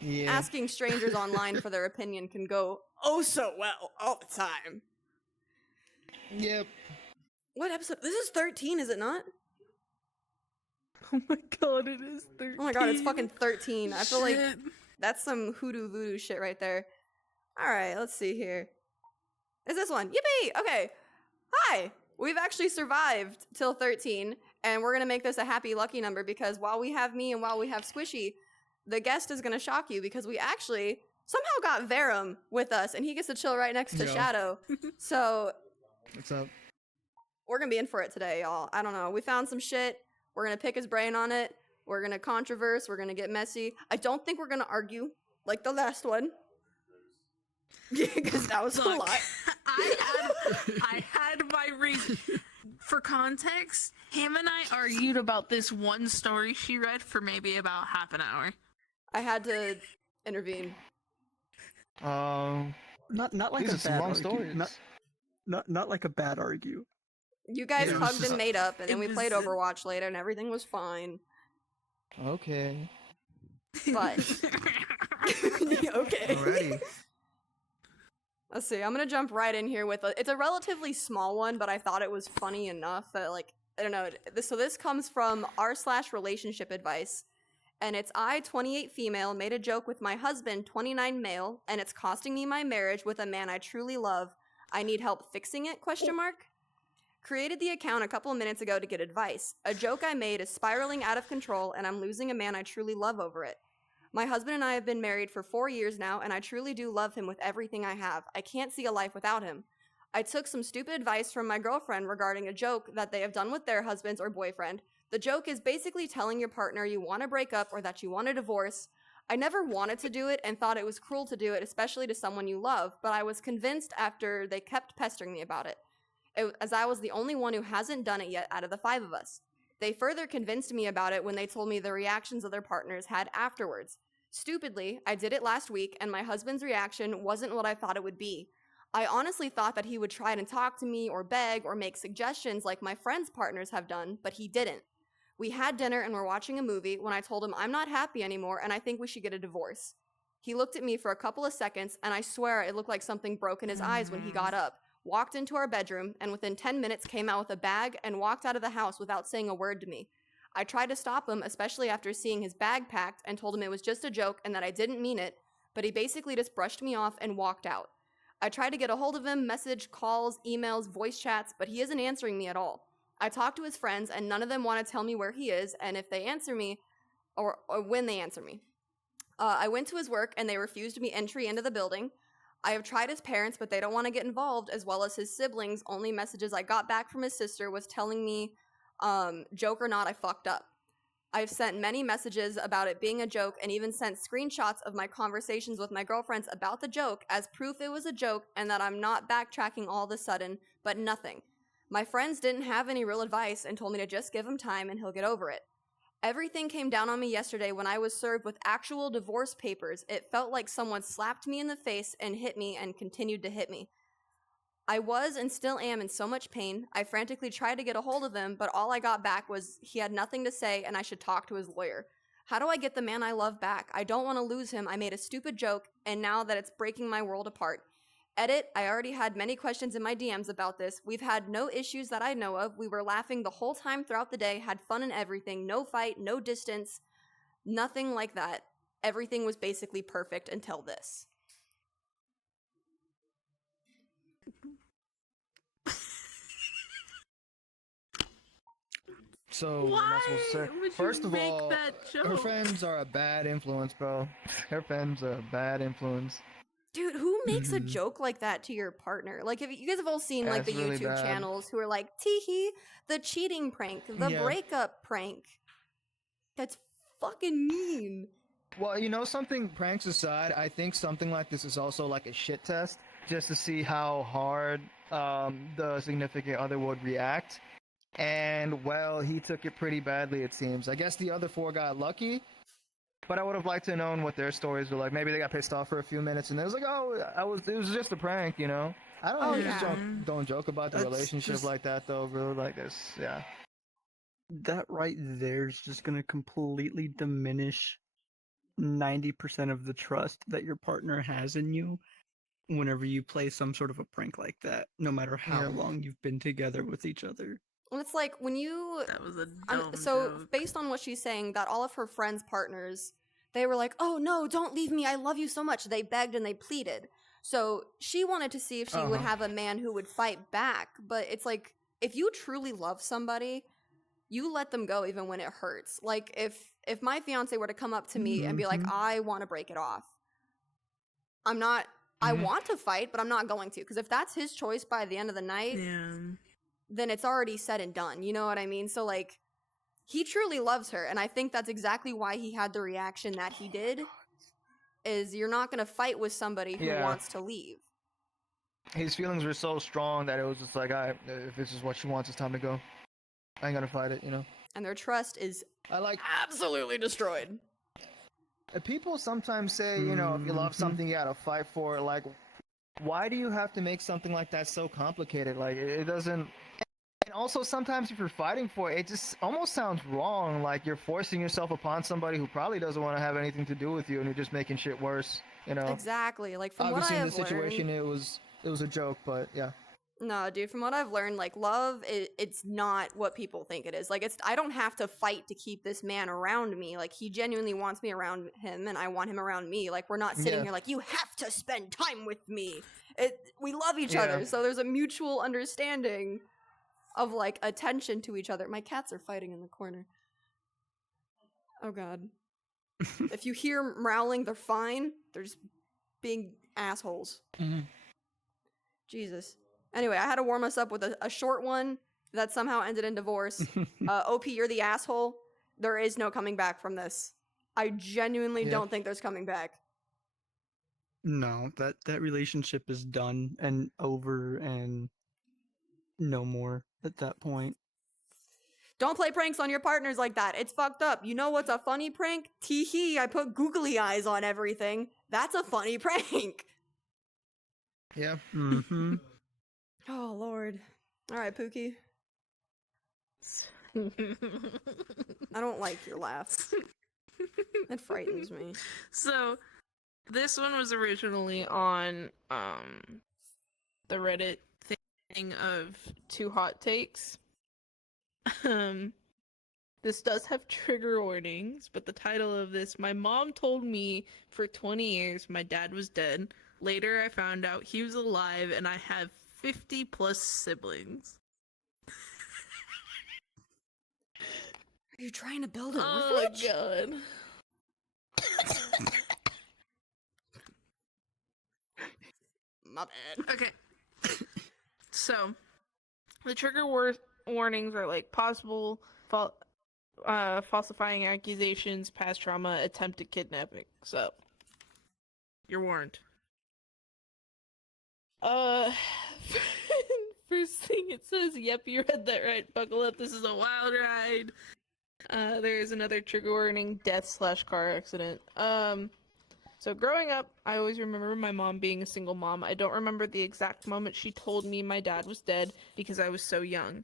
Yeah. Asking strangers online for their opinion can go oh so well all the time. Yep. What episode? This is 13, is it not? Oh my god, it is 13. Oh my god, it's fucking 13. I feel like that's some hoodoo voodoo shit right there. Alright, let's see here. Is this one? Yippee! Okay. Hi! We've actually survived till 13, and we're gonna make this a happy lucky number because while we have me and while we have Squishy, the guest is gonna shock you because we actually somehow got Verum with us, and he gets to chill right next to Yo. Shadow. So What's up? we're gonna be in for it today, y'all. I don't know. We found some shit. We're gonna pick his brain on it. We're gonna controverse. We're gonna get messy. I don't think we're gonna argue like the last one. Because that was a lot. I had my reason. For context, him and I argued about this one story she read for maybe about half an hour. I had to intervene. Not like These a are some bad long argue. stories. Not like a bad argue. You guys Yeah, it was hugged just- and made up, and then it we was- played Overwatch later, and everything was fine. Okay. But okay. Alrighty. Let's see. I'm gonna jump right in here with it's a relatively small one, but I thought it was funny enough that like I don't know. So this comes from r/relationship advice, and it's I, 28 female, made a joke with my husband, 29 male, and it's costing me my marriage with a man I truly love. I need help fixing it? ? Created the account a couple of minutes ago to get advice. A joke I made is spiraling out of control, and I'm losing a man I truly love over it. My husband and I have been married for 4 years now, and I truly do love him with everything I have. I can't see a life without him. I took some stupid advice from my girlfriend regarding a joke that they have done with their husbands or boyfriend. The joke is basically telling your partner you want to break up or that you want a divorce. I never wanted to do it and thought it was cruel to do it, especially to someone you love, but I was convinced after they kept pestering me about it, as I was the only one who hasn't done it yet out of the 5 of us. They further convinced me about it when they told me the reactions of their partners had afterwards. Stupidly, I did it last week, and my husband's reaction wasn't what I thought it would be. I honestly thought that he would try and talk to me or beg or make suggestions like my friends' partners have done, but he didn't. We had dinner and were watching a movie when I told him I'm not happy anymore and I think we should get a divorce. He looked at me for a couple of seconds, and I swear it looked like something broke in his eyes when he got up, walked into our bedroom, and within 10 minutes came out with a bag and walked out of the house without saying a word to me. I tried to stop him, especially after seeing his bag packed, and told him it was just a joke and that I didn't mean it, but he basically just brushed me off and walked out. I tried to get a hold of him, message, calls, emails, voice chats, but he isn't answering me at all. I talked to his friends, and none of them want to tell me where he is, and if they answer me, or when they answer me. I went to his work, and they refused me entry into the building. I have tried his parents, but they don't want to get involved, as well as his siblings. Only messages I got back from his sister was telling me, joke or not, I fucked up. I've sent many messages about it being a joke and even sent screenshots of my conversations with my girlfriends about the joke as proof it was a joke and that I'm not backtracking all of a sudden, but nothing. My friends didn't have any real advice and told me to just give him time and he'll get over it. Everything came down on me yesterday when I was served with actual divorce papers. It felt like someone slapped me in the face and hit me and continued to hit me. I was and still am in so much pain. I frantically tried to get a hold of him, but all I got back was he had nothing to say and I should talk to his lawyer. How do I get the man I love back? I don't want to lose him. I made a stupid joke, and now that it's breaking my world apart. Edit, I already had many questions in my DMs about this. We've had no issues that I know of. We were laughing the whole time throughout the day, had fun and everything. No fight, no distance, nothing like that. Everything was basically perfect until this. So, what am I Why supposed to say? would you First of make all, that her joke? friends are a bad influence, bro. Her friends are a bad influence. Dude, who makes a joke like that to your partner? Like, if you guys have all seen like That's the really YouTube bad. channels who are like, teehee, the cheating prank, the Yeah. breakup prank. That's fucking mean. Well, you know, something, pranks aside, I think something like this is also like a shit test, just to see how hard the significant other would react. And, well, he took it pretty badly, it seems. I guess the other 4 got lucky, but I would have liked to have known what their stories were like. Maybe they got pissed off for a few minutes, and it was like, oh, it was just a prank, you know? I don't know, Oh, just yeah. don't joke about the That's relationship just- like that, though, bro. Like this, yeah. That right there is just gonna completely diminish 90% of the trust that your partner has in you whenever you play some sort of a prank like that, no matter how Yeah. long you've been together with each other. And it's like when you That was a dumb so joke. based on what she's saying, that all of her friends' partners, they were like, "Oh no, don't leave me! I love you so much." They begged and they pleaded. So she wanted to see if she would Uh-huh. have a man who would fight back. But it's like, if you truly love somebody, you let them go even when it hurts. Like if my fiance were to come up to me and be like, Mhm. "I want to break it off," I'm not. I Mhm. want to fight, but I'm not going to, because if that's his choice by the end of the night, Yeah. then it's already said and done. You know what I mean? So like, he truly loves her, and I think that's exactly why he had the reaction that he did. Is you're not gonna fight with somebody who Yeah. wants to leave. His feelings were so strong that it was just like, alright, if this is what she wants, it's time to go. I ain't gonna fight it, you know. And their trust is I like. absolutely destroyed. People sometimes say, you know, if you love Mhm. something, you gotta fight for it. Like, why do you have to make something like that so complicated? Like, it doesn't. And also, sometimes if you're fighting for it, it just almost sounds wrong. Like you're forcing yourself upon somebody who probably doesn't want to have anything to do with you, and you're just making shit worse. You know. Exactly. Like from Obviously, what in I've this situation, learned, it was a joke, but yeah. no, dude. From what I've learned, like love, it's not what people think it is. Like I don't have to fight to keep this man around me. Like he genuinely wants me around him, and I want him around me. Like we're not sitting Yeah. here like you have to spend time with me. We love each Yeah. other, so there's a mutual understanding of like attention to each other. My cats are fighting in the corner. Oh god. If you hear growling, they're fine. They're just being assholes. Mhm. Jesus. Anyway, I had to warm us up with a short one that somehow ended in divorce. OP, you're the asshole. There is no coming back from this. I genuinely Yeah. don't think there's coming back. No, that relationship is done and over and no more at that point. Don't play pranks on your partners like that. It's fucked up. You know what's a funny prank? Tee-hee, I put googly eyes on everything. That's a funny prank. Yeah. Mm-hmm. Oh, Lord. All right, Pookie. I don't like your laugh. It frightens me. So, this one was originally on the Reddit thing of two hot takes. This does have trigger warnings, but the title of this: my mom told me for 20 years my dad was dead. Later I found out he was alive and I have 50 plus siblings. Are you trying to build an Oh orphanage? god. My bad. Okay. So, the trigger warnings are like possible falsifying accusations, past trauma, attempted kidnapping. So, you're warned. First thing it says, yep, you read that right. Buckle up, this is a wild ride. There's another trigger warning, death/car accident. So growing up, I always remember my mom being a single mom. I don't remember the exact moment she told me my dad was dead because I was so young.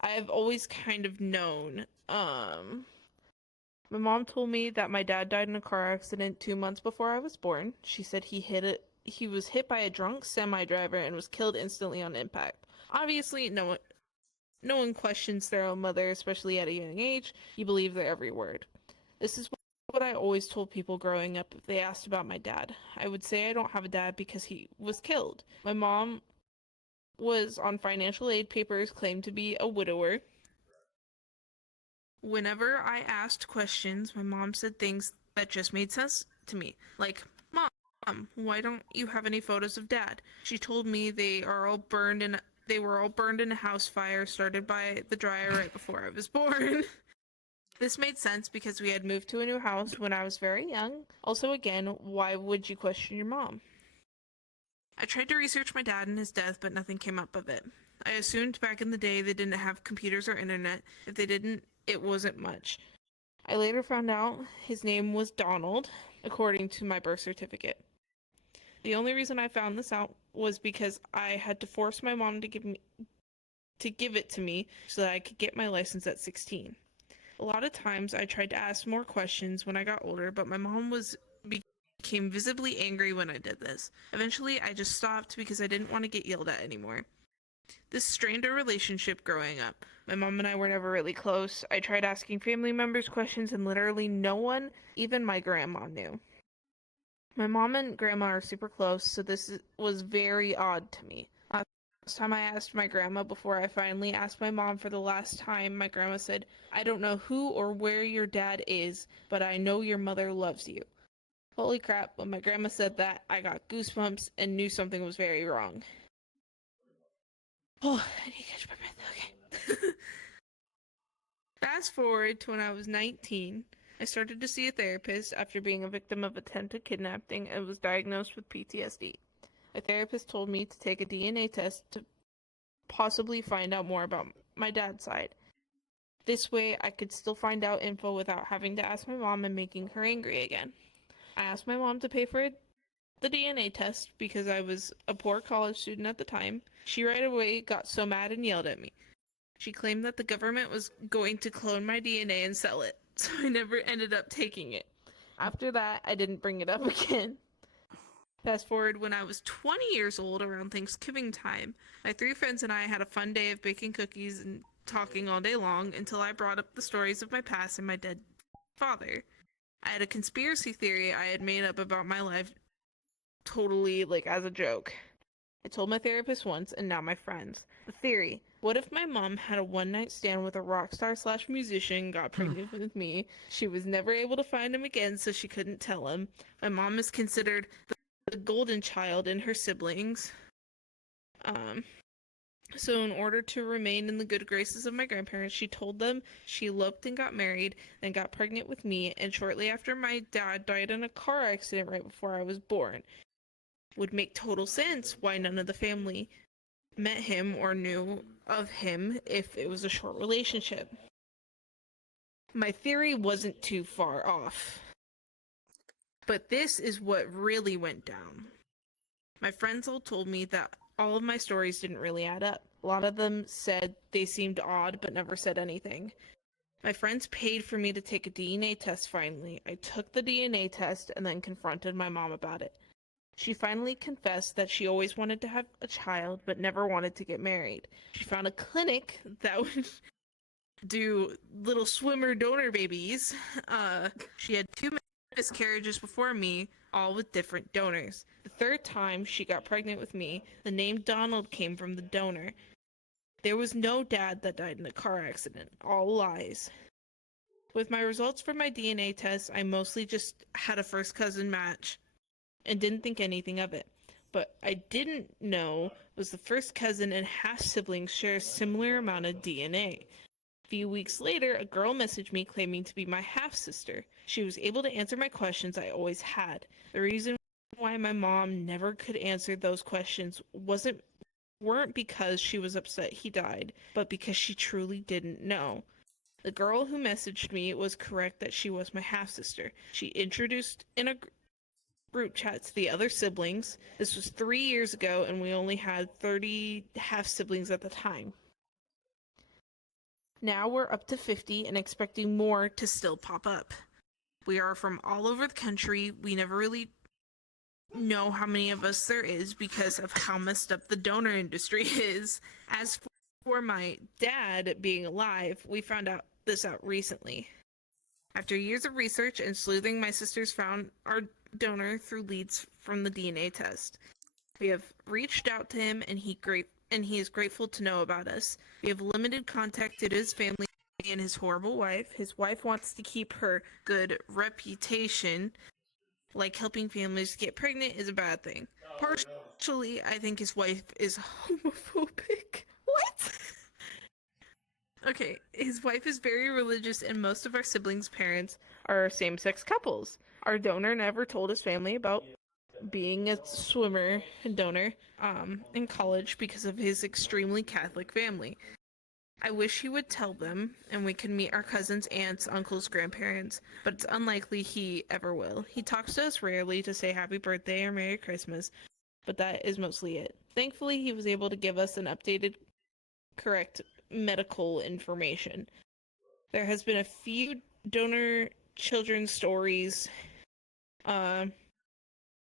I've always kind of known. My mom told me that my dad died in a car accident 2 months before I was born. She said he was hit by a drunk semi-driver and was killed instantly on impact. Obviously, no one questions their own mother, especially at a young age. You believe their every word. This is what I always told people growing up if they asked about my dad. I would say I don't have a dad because he was killed. My mom was on financial aid papers, claimed to be a widower. Whenever I asked questions, my mom said things that just made sense to me. Like, Mom, why don't you have any photos of Dad? She told me they were all burned in a house fire started by the dryer right before I was born. This made sense because we had moved to a new house when I was very young. Also, again, why would you question your mom? I tried to research my dad and his death, but nothing came up of it. I assumed back in the day they didn't have computers or internet. If they didn't, it wasn't much. I later found out his name was Donald, according to my birth certificate. The only reason I found this out was because I had to force my mom to give it to me so that I could get my license at 16. A lot of times I tried to ask more questions when I got older, but my mom became visibly angry when I did this. Eventually, I just stopped because I didn't want to get yelled at anymore. This strained our relationship growing up. My mom and I were never really close. I tried asking family members questions and literally no one, even my grandma, knew. My mom and grandma are super close, so was very odd to me. Last time I asked my grandma before I finally asked my mom for the last time, my grandma said, "I don't know who or where your dad is, but I know your mother loves you." Holy crap, when my grandma said that, I got goosebumps and knew something was very wrong. Oh, I need to catch my breath. Okay. Fast forward to when I was 19, I started to see a therapist after being a victim of attempted kidnapping and was diagnosed with PTSD. A therapist told me to take a DNA test to possibly find out more about my dad's side. This way, I could still find out info without having to ask my mom and making her angry again. I asked my mom to pay for the DNA test because I was a poor college student at the time. She right away got so mad and yelled at me. She claimed that the government was going to clone my DNA and sell it, so I never ended up taking it. After that, I didn't bring it up again. Fast forward when I was 20 years old, around Thanksgiving time, my 3 friends and I had a fun day of baking cookies and talking all day long until I brought up the stories of my past and my dead father. I had a conspiracy theory I had made up about my life, totally as a joke. I told my therapist once and now my friends. The theory: what if my mom had a one-night stand with a rock star / musician, got pregnant with me, she was never able to find him again so she couldn't tell him. My mom is considered the golden child in her siblings. So in order to remain in the good graces of my grandparents, she told them she eloped and got married, then got pregnant with me, and shortly after my dad died in a car accident right before I was born. Would make total sense why none of the family met him or knew of him if it was a short relationship. My theory wasn't too far off. But this is what really went down. My friends all told me that all of my stories didn't really add up. A lot of them said they seemed odd but never said anything. My friends paid for me to take a DNA test finally. I took the DNA test and then confronted my mom about it. She finally confessed that she always wanted to have a child but never wanted to get married. She found a clinic that would do little swimmer donor babies. She had 2 miscarriages before me, all with different donors. The 3rd time she got pregnant with me, the name Donald came from the donor. There was no dad that died in a car accident. All lies. With my results for my DNA test, I mostly just had a first cousin match and didn't think anything of it. But I didn't know was the first cousin and half-siblings share a similar amount of DNA. A few weeks later, a girl messaged me claiming to be my half-sister. She was able to answer my questions I always had. The reason why my mom never could answer those questions weren't because she was upset he died, but because she truly didn't know. The girl who messaged me was correct that she was my half-sister. She introduced in a group chat to the other siblings. This was 3 years ago, and we only had 30 half-siblings at the time. Now we're up to 50 and expecting more to still pop up. We are from all over the country. We never really know how many of us there is because of how messed up the donor industry is. As for my dad being alive, we found this out recently. After years of research and sleuthing, my sisters found our donor through leads from the DNA test. We have reached out to him and he is grateful to know about us. We have limited contact to his family and his horrible wife. His wife wants to keep her good reputation, like helping families get pregnant is a bad thing. Partially, I think his wife is homophobic. What? Okay, his wife is very religious and most of our siblings' parents are same-sex couples. Our donor never told his family about being a swimmer donor in college because of his extremely Catholic family. I wish he would tell them and we could meet our cousins, aunts, uncles, grandparents, but it's unlikely he ever will. He talks to us rarely to say happy birthday or Merry Christmas, but that is mostly it. Thankfully, he was able to give us an updated, correct medical information. There has been a few donor children stories on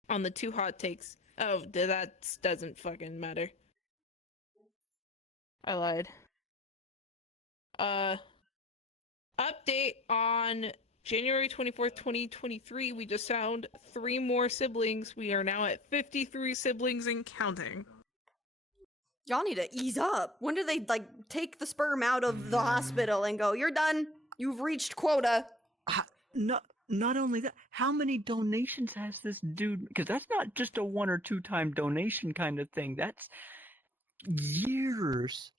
the 2 hot takes. Oh, that doesn't fucking matter. I lied. Update on January 24th, 2023. We just found 3 more siblings. We are now at 53 siblings and counting. Y'all need to ease up. When do they like take the sperm out of the hospital and go, "You're done. You've reached quota." Not only that, how many donations has this dude? Because that's not just a 1 or 2 time donation kind of thing. That's years.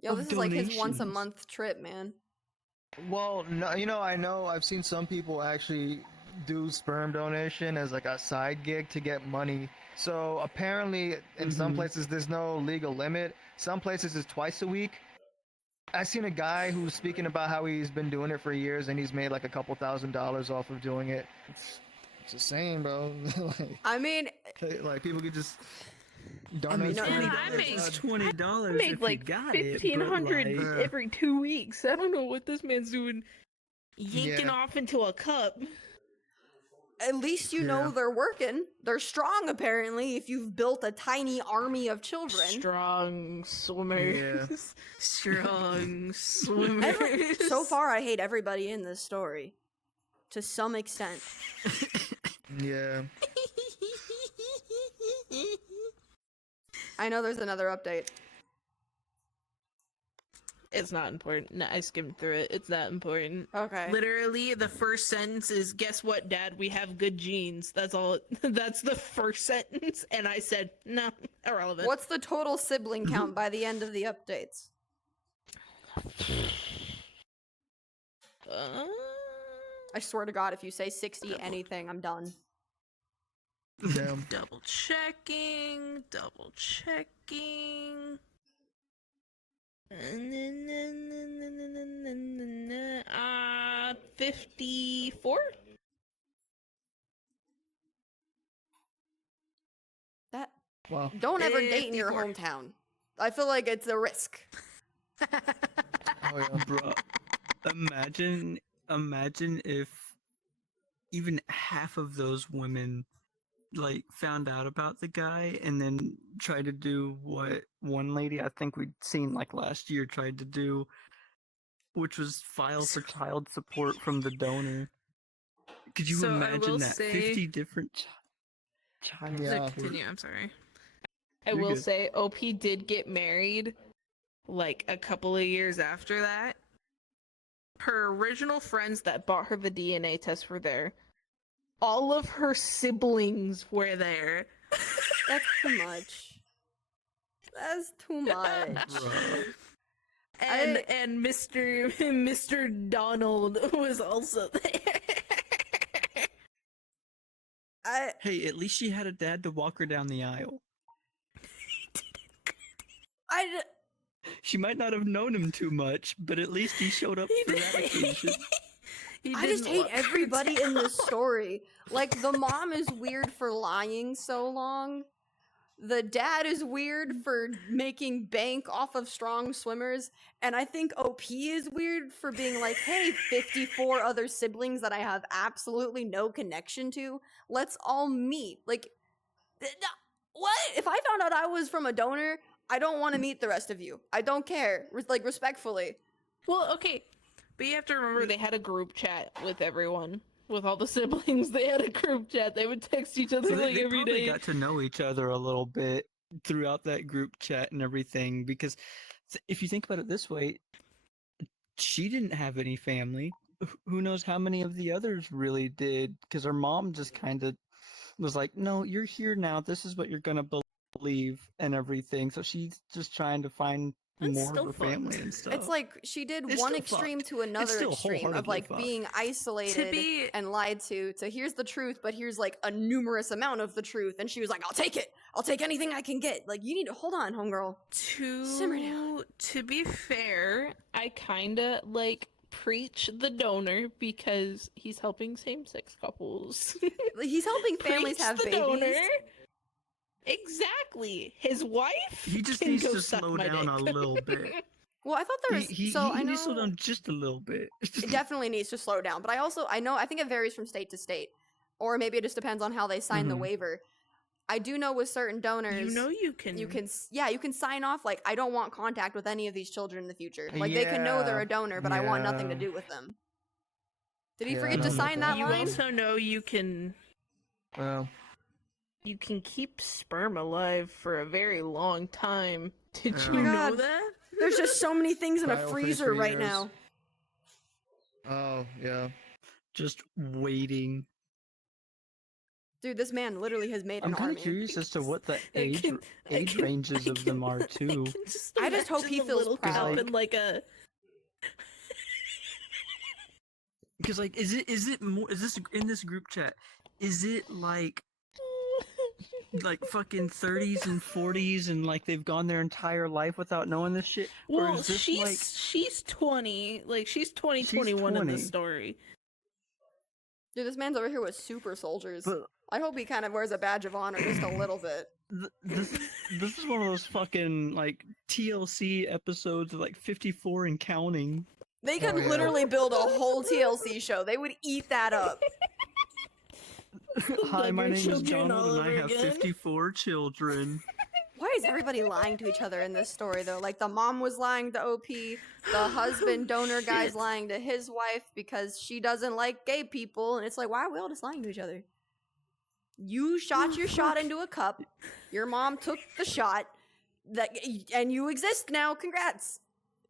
Yo, Of this is like his once a donations. month trip, man. Well, no, I know I've seen some people actually do sperm donation as like a side gig to get money. So apparently in some places there's no legal limit. Some places it's twice a week. I seen a guy who's speaking about how he's been doing it for years and he's made like a couple $1,000s off of doing it. It's the same, bro. I mean, like people could just I mean, donate I make $20 I make if like you got it, but, 1,500 like, every 2 weeks. I don't know what this man's doing. Yanking Yeah. off into a cup. at least you know they're working. They're strong, apparently, if you've built a tiny army of children. Strong swimmers. Strong swimmers. So far, I hate everybody in this story. To some extent. Yeah. I know there's another update. It's not important. No, I skimmed through it. It's not important. Okay. Literally, the first sentence is, "Guess what, Dad? We have good genes." That's all. That's the first sentence, and I said, "No, irrelevant." What's the total sibling count by the end of the updates? I swear to God, if you say 60 anything, I'm done. Damn. Double checking. 54? That Wow. don't ever date in your 54. hometown. I feel like it's a risk. Oh yeah. Bro, imagine if even half of those women like found out about the guy and then tried to do what one lady I think we'd seen like last year tried to do, which was file for child support from the donor. Could you So I imagine will that? say- 50 different child Yeah. support. Continue, I'm sorry. I You're will good. say OP did get married like a couple of years after that. Her original friends that bought her the DNA test were there. All of her siblings were there. That's too much. That's too much. Bro. And Mr. Donald was also there. Hey, at least she had a dad to walk her down the aisle. She might not have known him too much, but at least he showed up for that occasion. I just hate everybody in this story. Like, the mom is weird for lying so long. The dad is weird for making bank off of strong swimmers. And I think OP is weird for being like, hey, 54 other siblings that I have absolutely no connection to. Let's all meet. Like, what? If I found out I was from a donor, I don't want to meet the rest of you. I don't care. Like, respectfully. Well, okay. But you have to remember they had a group chat with everyone. With all the siblings, they had a group chat. They would text each other So like they every probably day. got to know each other a little bit throughout that group chat and everything. Because if you think about it this way, she didn't have any family. Who knows how many of the others really did? Because her mom just kind of was like, "No, you're here now. This is what you're gonna believe and everything." So she's just trying to find That's more of still her fucked. family and stuff. It's like she did It's one still extreme fucked. to another still extreme of wholeheartedly like fucked. being isolated be- and lied to here's the truth, but here's like a numerous amount of the truth. And she was like, I'll take it. I'll take anything I can get. Like, you need to hold on, homegirl. Simmer down. To be fair, I kinda like preach the donor because he's helping same-sex couples. Like, he's helping families Preach have the babies. donor. Exactly. His wife. He just can needs go to suck slow my down a dick. little bit. Well, I thought there was. So I he know needs to slow down just a little bit. it definitely needs to slow down. But I think it varies from state to state, or maybe it just depends on how they sign the Mhm. waiver. I do know with certain donors, you can sign off like I don't want contact with any of these children in the future. Like they can know they're a donor, but I want nothing to Yeah. do with them. Did he Yeah, forget I to don't know sign that. that You line? also know you can Well, keep sperm alive for a very long time. Did Oh you my know God. that? There's just so many things in a Cryo-freeze freezer for right years. now. oh yeah. Just waiting. Dude, this man literally has made I'm an kind army. of curious as to what the I age can- I can- ranges I of them can- are too. I just hope imagine he the feels little proud. cup in like a. Because like, is it more? Is this in this group chat? Is it like fucking 30s and 40s and like they've gone their entire life without knowing this shit? Or Well, is this she's 20, like she's 20, She's 21 in 20. the story. Dude, this man's over here with super soldiers. But I hope he kind of wears a badge of honor just a little bit. this is one of those fucking like TLC episodes of like 54 and counting. They could Oh, yeah. literally build a whole TLC show. They would eat that up. Hi, my Younger name is children all Donald and I over have again. 54 children. Why is everybody lying to each other in this story, though? Like, the mom was lying to OP, the husband donor guy's Shit. lying to his wife because she doesn't like gay people, and it's like, why are we all just lying to each other? You shot your shot into a cup, your mom took the shot, and you exist now, congrats!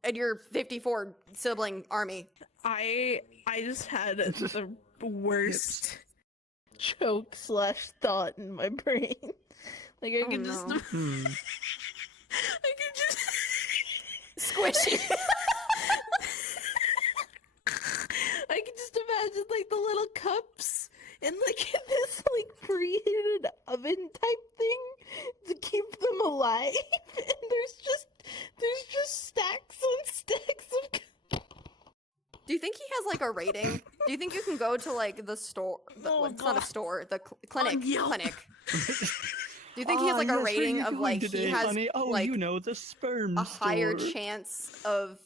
And your 54 sibling army. I just had the worst joke / thought in my brain. Like I Oh, could just, no. I could just Squishy. I can just imagine like the little cups and like this like preheated oven type thing to keep them alive. And there's just stacks on stacks of Do you think he has like a rating? Do you think you can go to like the store? Oh, It's not a God. store. The clinic. Yelp. Clinic. Do you think he has like a rating of like he has honey? Oh, like you know, the sperm a higher store. chance of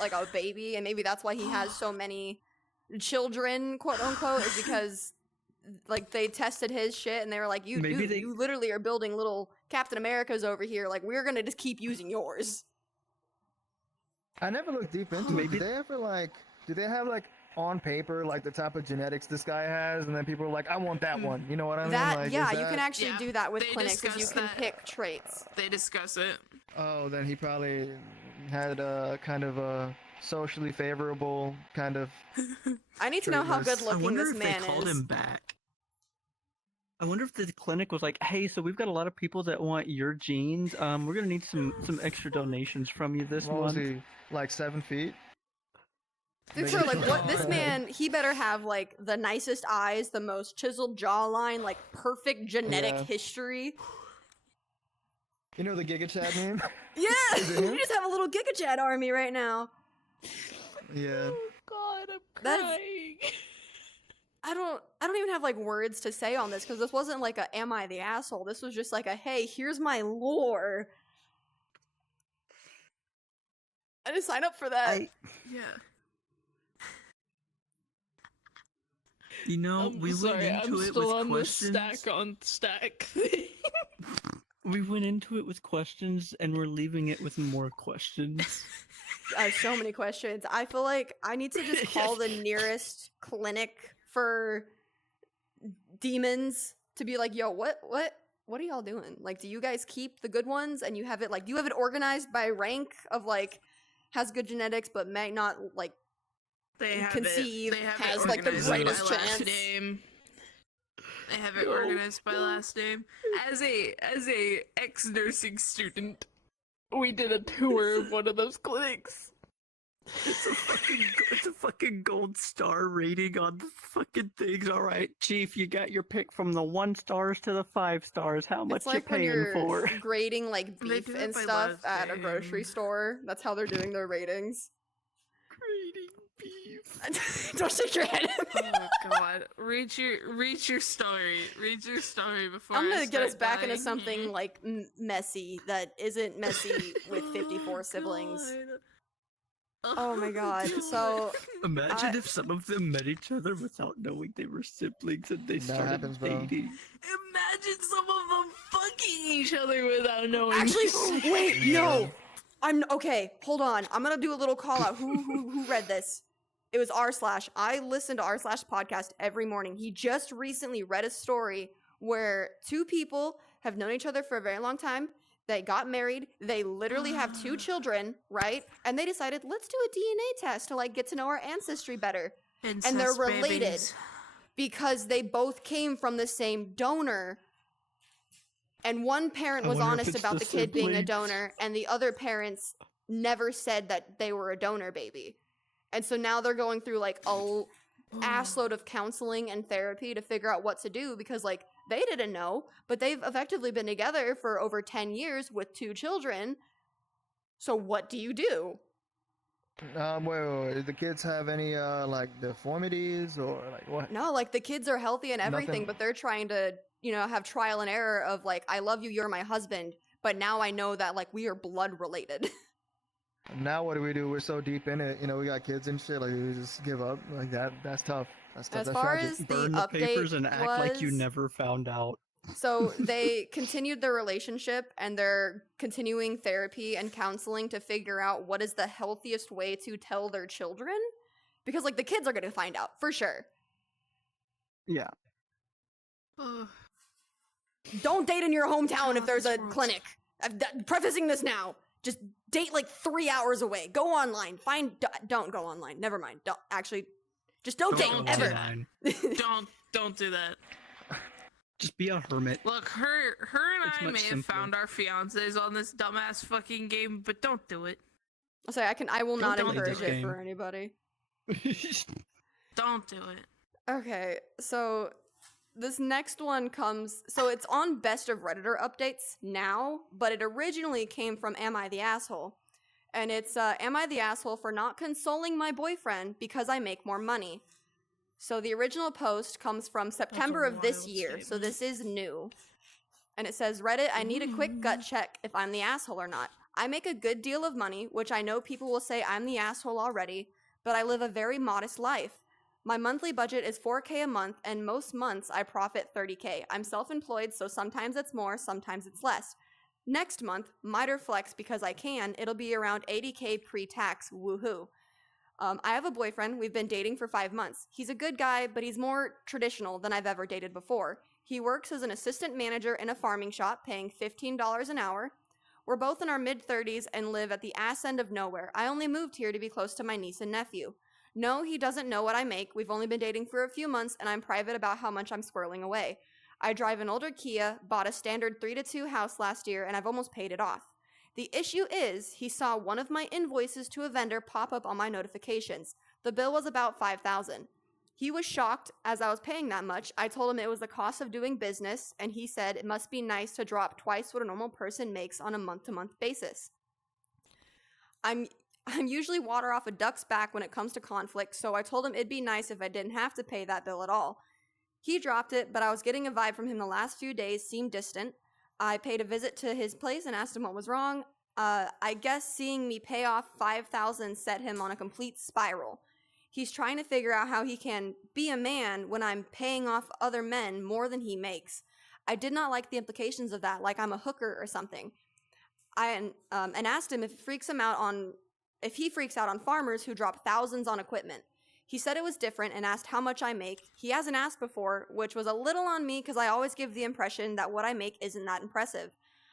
like a baby, and maybe that's why he has so many children, quote unquote, is because like they tested his shit and they were like, you literally are building little Captain Americas over here. Like we're gonna just keep using yours. I never looked deep into it. Maybe- Do they ever like? Do they have like on paper like the type of genetics this guy has, and then people are like, I want that one. You know what I mean? That Like, yeah, is you that- can actually Yeah, do that with they clinics because you discussed can that. pick traits. They discuss it. Oh, then he probably had a kind of a socially favorable kind of. I need to know how Traitors. good I looking wonder this if man they called is. him back. I wonder if the clinic was like, "Hey, so we've got a lot of people that want your genes. We're gonna need some extra donations from you this What was month." he? Like 7 feet? Dude, Big for as like fuck. what this man, he better have like the nicest eyes, the most chiseled jawline, like perfect genetic Yeah. history. You know the Giga Chad meme? Yeah, Is it him? you just have a little Giga Chad army right now. Yeah. Oh God, I'm That's- crying. I don't even have like words to say on this because this wasn't like a am I the asshole? This was just like a hey, here's my lore. I just sign up for that. Yeah. You know, I'm we sorry, went into I'm it still with on questions. the stack on stack thing. We went into it with questions, and we're leaving it with more questions. I have so many questions. I feel like I need to just call the nearest clinic for demons to be like, yo, what are y'all doing? Like, do you guys keep the good ones and you have it like, do you have it organized by rank of like has good genetics but may not like They have conceive, it. They have has it like the organized greatest by last chance? name. They have it No, organized by no. last name. As a ex-nursing student, We did a tour of one of those clinics. It's a fucking gold star rating on the fucking things. All right, Chief, you got your pick from the 1 stars to the 5 stars. How much It's like you when paying you're for? grading like They beef do it and by stuff last at a grocery name. store. That's how they're doing their ratings. Grading beef. Don't shake your head. oh god, read your story. Read your story before I'm I gonna get us start back into dying something here. like messy that isn't messy with 54 Oh, siblings. God. Oh my god. dude. So Imagine I- if some of them met each other without knowing they were siblings and they That started happens, bro. dating. Imagine some of them fucking each other without knowing. actually, wait, Yeah. no. I'm okay. Hold on. I'm gonna do a little call out. Who read this? It was r slash. I listen to r slash podcast every morning. He just recently read a story where two people have known each other for a very long time. They got married. They literally have 2 children, right? And they decided, let's do a DNA test to like get to know our ancestry better and they're Incest related. babies. because they both came from the same donor. And one parent I was wonder if honest it's about the the kid being a siblings. donor, and the other parents never said that they were a donor baby. And so now they're going through like a assload of counseling and therapy to figure out what to do because like they didn't know, but they've effectively been together for over 10 years with 2 children. So what do you do? Wait. Did the kids have any like deformities or like what? No, like the kids are healthy and everything, Nothing. but they're trying to, you know, have trial and error of like, I love you, you're my husband, but now I know that like we are blood related. Now what do we do? We're so deep in it. You know, we got kids and shit. Like we just give up like that. That's tough. That's tough. As That's far tragic. as the Burn the papers update and act like you was- never found out. So they continued their relationship and they're continuing therapy and counseling to figure out what is the healthiest way to tell their children. Because like the kids are going to find out for sure. Yeah. Ugh. Don't date in your hometown if God, there's this a world's- clinic. Prefacing this now. Just date like 3 hours away. Go online. Don't go online. Never mind. Don't actually. Just don't date Don't ever. do don't do that. Just be a hermit. Look, her and It's I much may have simpler. found our fiancés on this dumbass fucking game, but don't do it. I'll say I will not Don't play encourage this it for game. anybody. Don't do it. Okay, so this next one comes. So it's on Best of Redditor updates now, but it originally came from Am I the Asshole? And it's Am I the Asshole for not consoling my boyfriend because I make more money? So the original post comes from September of this wild year, so statement. this is new. And it says, Reddit, I need a quick gut check if I'm the asshole or not. I make a good deal of money, which I know people will say I'm the asshole already, but I live a very modest life. My monthly budget is $4K a month, and most months I profit $30K. I'm self-employed, so sometimes it's more, sometimes it's less. Next month, miter flex because I can, it'll be around $80K pre-tax, woohoo. I have a boyfriend. We've been dating for 5 months. He's a good guy, but he's more traditional than I've ever dated before. He works as an assistant manager in a farming shop, paying $15 an hour. We're both in our mid-30s and live at the ass end of nowhere. I only moved here to be close to my niece and nephew. No, he doesn't know what I make. We've only been dating for a few months, and I'm private about how much I'm squirreling away. I drive an older Kia, bought a standard 3-2 house last year, and I've almost paid it off. The issue is, he saw one of my invoices to a vendor pop up on my notifications. The bill was about $5,000. He was shocked as I was paying that much. I told him it was the cost of doing business, and he said it must be nice to drop twice what a normal person makes on a month-to-month basis. I'm usually water off a duck's back when it comes to conflict, so I told him it'd be nice if I didn't have to pay that bill at all. He dropped it, but I was getting a vibe from him the last few days, seemed distant. I paid a visit to his place and asked him what was wrong. I guess seeing me pay off $5,000 set him on a complete spiral. He's trying to figure out how he can be a man when I'm paying off other men more than he makes. I did not like the implications of that, like I'm a hooker or something. And asked him if he freaks out on farmers who drop thousands on equipment. He said it was different and asked how much I make. He hasn't asked before, which was a little on me because I always give the impression that what I make isn't that impressive.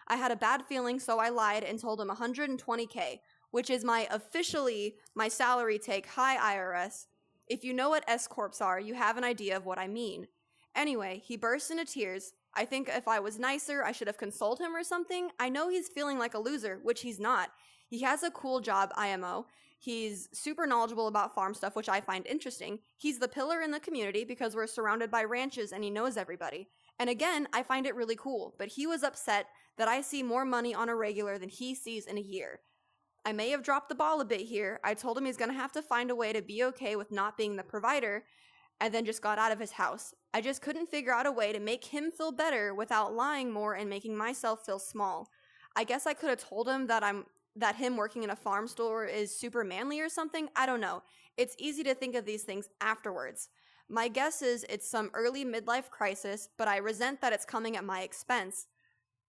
I had a bad feeling, so I lied and told him $120K, which is officially my salary take. Hi, IRS. If you know what S-Corps are, you have an idea of what I mean. Anyway, he burst into tears. I think if I was nicer, I should have consoled him or something. I know he's feeling like a loser, which he's not. He has a cool job, IMO. He's super knowledgeable about farm stuff, which I find interesting. He's the pillar in the community because we're surrounded by ranches and he knows everybody. And again, I find it really cool, but he was upset that I see more money on a regular than he sees in a year. I may have dropped the ball a bit here. I told him he's going to have to find a way to be okay with not being the provider, and then just got out of his house. I just couldn't figure out a way to make him feel better without lying more and making myself feel small. I guess I could have told him that I'm that him working in a farm store is super manly or something. I don't know. It's easy to think of these things afterwards. My guess is it's some early midlife crisis, but I resent that it's coming at my expense.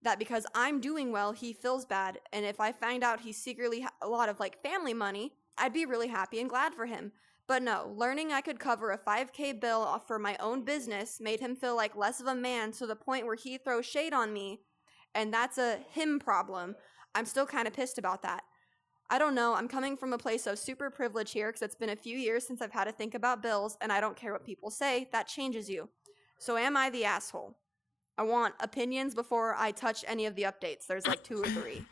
That because I'm doing well, he feels bad, and if I find out he secretly a lot of like family money, I'd be really happy and glad for him. But no, learning I could cover a 5K bill off for my own business made him feel like less of a man to the point where he throws shade on me, and that's a him problem. I'm still kind of pissed about that. I don't know, I'm coming from a place of super privilege here because it's been a few years since I've had to think about bills, and I don't care what people say, that changes you. So am I the asshole? I want opinions before I touch any of the updates. There's like 2 or 3.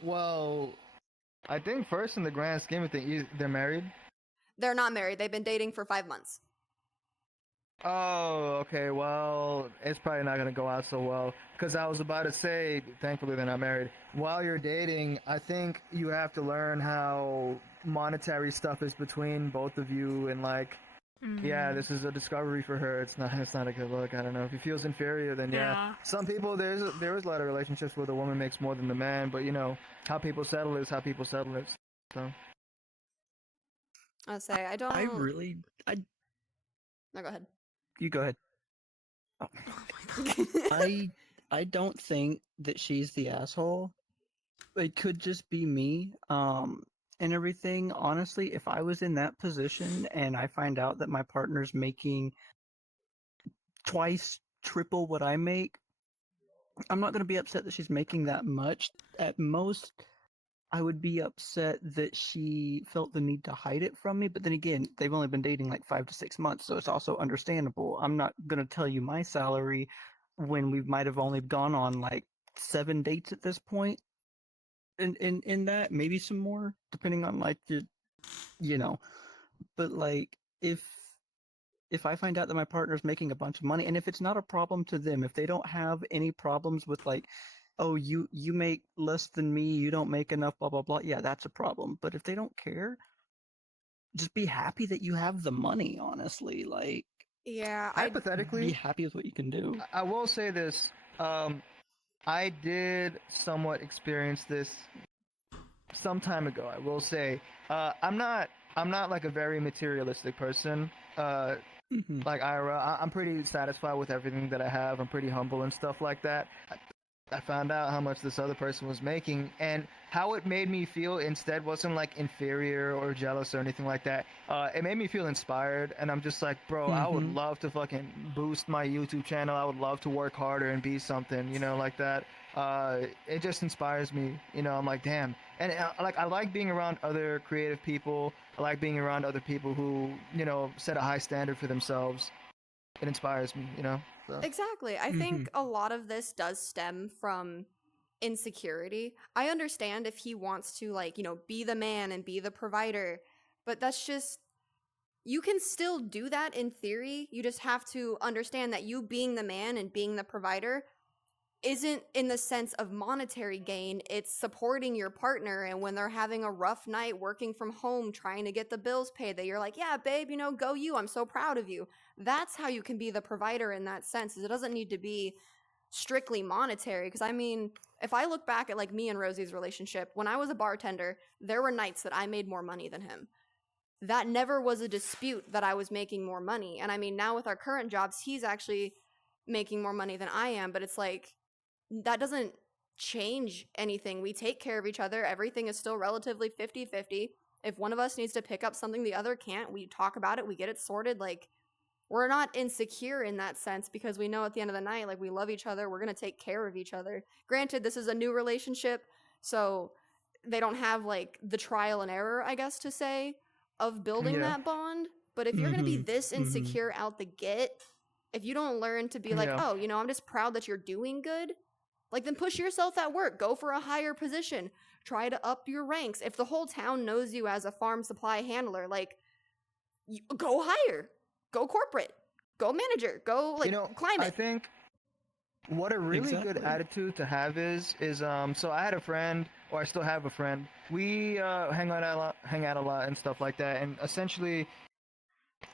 Well, I think first in the grand scheme of things, they're married. They're not married. They've been dating for 5 months. Oh, okay. Well, it's probably not gonna go out so well. Because I was about to say, thankfully they're not married. While you're dating, I think you have to learn how monetary stuff is between both of you, and like, yeah, this is a discovery for her. It's not a good look. I don't know. If he feels inferior, then yeah. Some people, there is a lot of relationships where the woman makes more than the man, but you know, how people settle is how people settle it. So. I'll say I don't. No, go ahead. You go ahead. Oh my god. I don't think that she's the asshole. It could just be me. And everything. Honestly, if I was in that position and I find out that my partner's making twice, triple what I make, I'm not going to be upset that she's making that much. At most, I would be upset that she felt the need to hide it from me. But then again, they've only been dating like 5 to 6 months, so it's also understandable. I'm not going to tell you my salary when we might have only gone on like 7 dates at this point. In that, maybe some more, depending on like you know. But like, if I find out that my partner's making a bunch of money, and if it's not a problem to them, if they don't have any problems with like, oh, you make less than me, you don't make enough, blah blah blah, yeah, that's a problem. But if they don't care, just be happy that you have the money. Honestly, like, Yeah, hypothetically, be happy with what you can do. I will say this. I did somewhat experience this some time ago. I will say, I'm not like a very materialistic person. Like Ira, I'm pretty satisfied with everything that I have. I'm pretty humble and stuff like that. I found out how much this other person was making, and how it made me feel instead wasn't like inferior or jealous or anything like that. It made me feel inspired, and I'm just like, bro, I would love to fucking boost my YouTube channel. I would love to work harder and be something, you know, like that. It just inspires me, you know. I'm like, damn. And like, I like being around other creative people. I like being around other people who, you know, set a high standard for themselves. It inspires me, you know. So. Exactly. I think a lot of this does stem from insecurity. I understand if he wants to, like, you know, be the man and be the provider, but that's just, you can still do that in theory. You just have to understand that you being the man and being the provider isn't in the sense of monetary gain. It's supporting your partner, and when they're having a rough night working from home trying to get the bills paid, that you're like, yeah, babe, you know, go you, I'm so proud of you. That's how you can be the provider in that sense. It doesn't need to be strictly monetary, because I mean, if I look back at like me and Rosie's relationship, when I was a bartender, there were nights that I made more money than him. That never was a dispute that I was making more money. And I mean, now with our current jobs, he's actually making more money than I am, but it's like, that doesn't change anything. We take care of each other. Everything is still relatively 50-50. If one of us needs to pick up something the other can't, we talk about it, we get it sorted. Like, we're not insecure in that sense, because we know at the end of the night, like, we love each other, we're going to take care of each other. Granted, this is a new relationship, so they don't have like the trial and error, I guess, to say, of building that bond. But if you're going to be this insecure out the gate, if you don't learn to be like, oh, you know, I'm just proud that you're doing good, like, then push yourself at work. Go for a higher position. Try to up your ranks. If the whole town knows you as a farm supply handler, like, go higher. Go corporate. Go manager. Go, like, you know, climb it. I think what a really good attitude to have is so I had a friend, or I still have a friend. We hang out a lot and stuff like that. And essentially,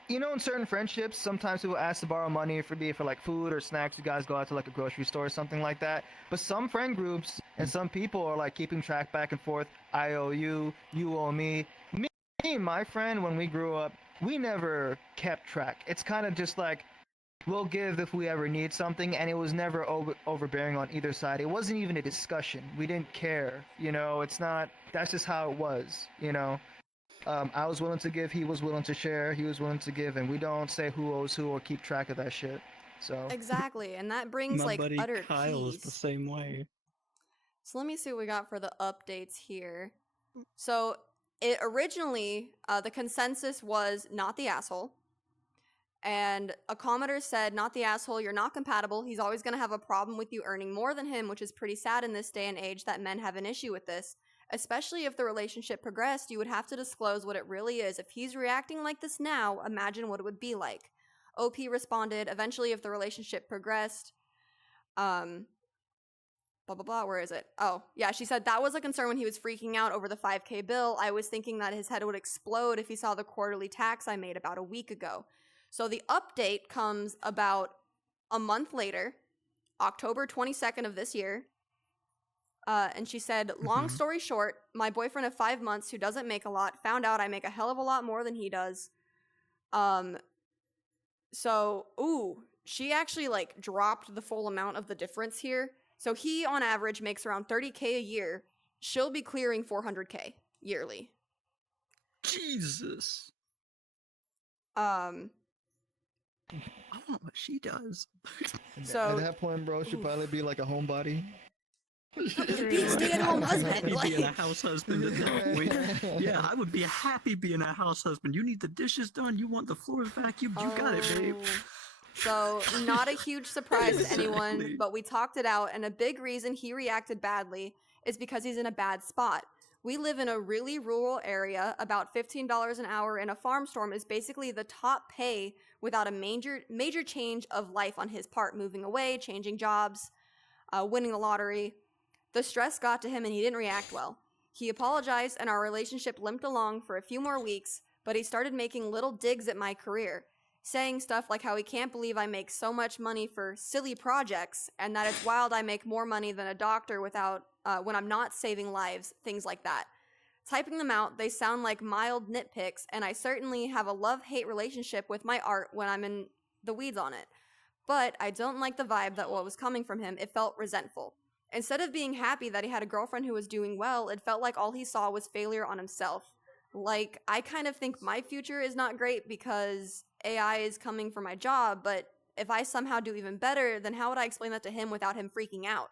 You know, in certain friendships, sometimes people ask to borrow money for be it for like food or snacks. You guys go out to like a grocery store or something like that. But some friend groups and some people are like keeping track back and forth. I owe you, you owe me. Me and my friend, when we grew up, we never kept track. It's kind of just like we'll give if we ever need something, and it was never overbearing on either side. It wasn't even a discussion. We didn't care. You know, it's not. That's just how it was. You know. I was willing to give, he was willing to share, he was willing to give, and we don't say who owes who or keep track of that shit. So Exactly, and that brings My like buddy utter Kyle is the peace. same way. So let me see what we got for the updates here. So it originally, the consensus was not the asshole. And a commenter said, not the asshole, you're not compatible. He's always going to have a problem with you earning more than him, which is pretty sad in this day and age that men have an issue with this. Especially if the relationship progressed, you would have to disclose what it really is. If he's reacting like this now, imagine what it would be like. OP responded, eventually if the relationship progressed, blah, blah, blah, where is it? Oh, yeah, she said that was a concern when he was freaking out over the 5K bill. I was thinking that his head would explode if he saw the quarterly tax I made about a week ago. So the update comes about a month later, October 22nd of this year. And she said, long story short, my boyfriend of 5 months who doesn't make a lot found out I make a hell of a lot more than he does. She actually like dropped the full amount of the difference here. So he on average makes around 30K a year. She'll be clearing 400K yearly. Jesus. I I want what she does. So- at that point, bro, she'd probably be like a homebody. He'd be a stay-at-home husband. Happy Like, being a house husband at that point. Yeah, I would be happy being a house husband. You need the dishes done. You want the floors vacuumed. You got it, babe. So, not a huge surprise to anyone, Exactly. but we talked it out, and a big reason he reacted badly is because he's in a bad spot. We live in a really rural area. About $15 an hour in a farm storm is basically the top pay without a major change of life on his part, moving away, changing jobs, winning the lottery. The stress got to him and he didn't react well. He apologized and our relationship limped along for a few more weeks, but he started making little digs at my career, saying stuff like how he can't believe I make so much money for silly projects and that it's wild I make more money than a doctor without when I'm not saving lives, things like that. Typing them out, they sound like mild nitpicks, and I certainly have a love-hate relationship with my art when I'm in the weeds on it. But I don't like the vibe that what was coming from him. It felt resentful. Instead of being happy that he had a girlfriend who was doing well, it felt like all he saw was failure on himself. Like, I kind of think my future is not great because AI is coming for my job, but if I somehow do even better, then how would I explain that to him without him freaking out?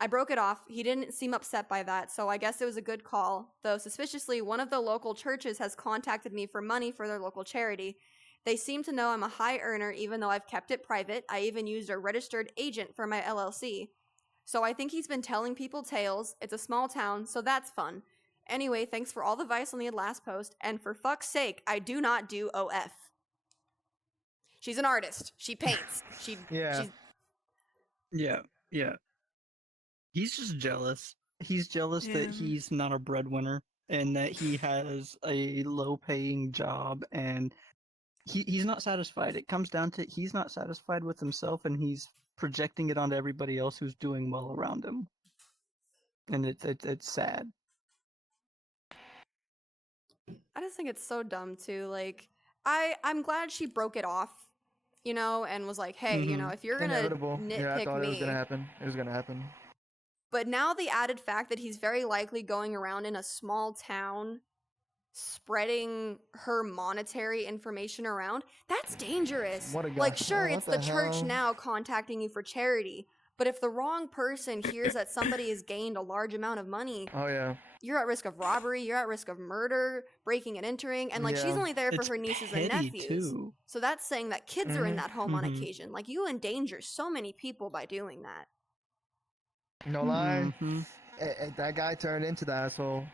I broke it off. He didn't seem upset by that, so I guess it was a good call. Though suspiciously, one of the local churches has contacted me for money for their local charity. They seem to know I'm a high earner even though I've kept it private. I even used a registered agent for my LLC. So I think he's been telling people tales. It's a small town, so that's fun. Anyway, thanks for all the advice on the last post, and for fuck's sake, I do not do OF. She's an artist. She paints. Yeah. She's Yeah. He's just jealous. He's jealous that Yeah. he's not a breadwinner and that he has a low-paying job and he's not satisfied. It comes down to he's not satisfied with himself and he's projecting it onto everybody else who's doing well around him. And it's sad. I just think it's so dumb too. Like, I'm glad she broke it off, you know, and was like, hey, you know, if you're gonna Inevitable. Yeah, I nitpick thought it was me. gonna happen. It was gonna happen. But now the added fact that he's very likely going around in a small town spreading her monetary information around, that's dangerous. What a guy. Like, sure, What it's the the church hell? now contacting you for charity, but if the wrong person hears that somebody has gained a large amount of money, Oh yeah. you're at risk of robbery, you're at risk of murder, breaking and entering, and like she's Yeah. only there for It's her nieces and petty, nephews. too. So that's saying that kids are in that home on Mhm. occasion. Like, you endanger so many people by doing that. No lie. Mhm. That guy turned into the asshole.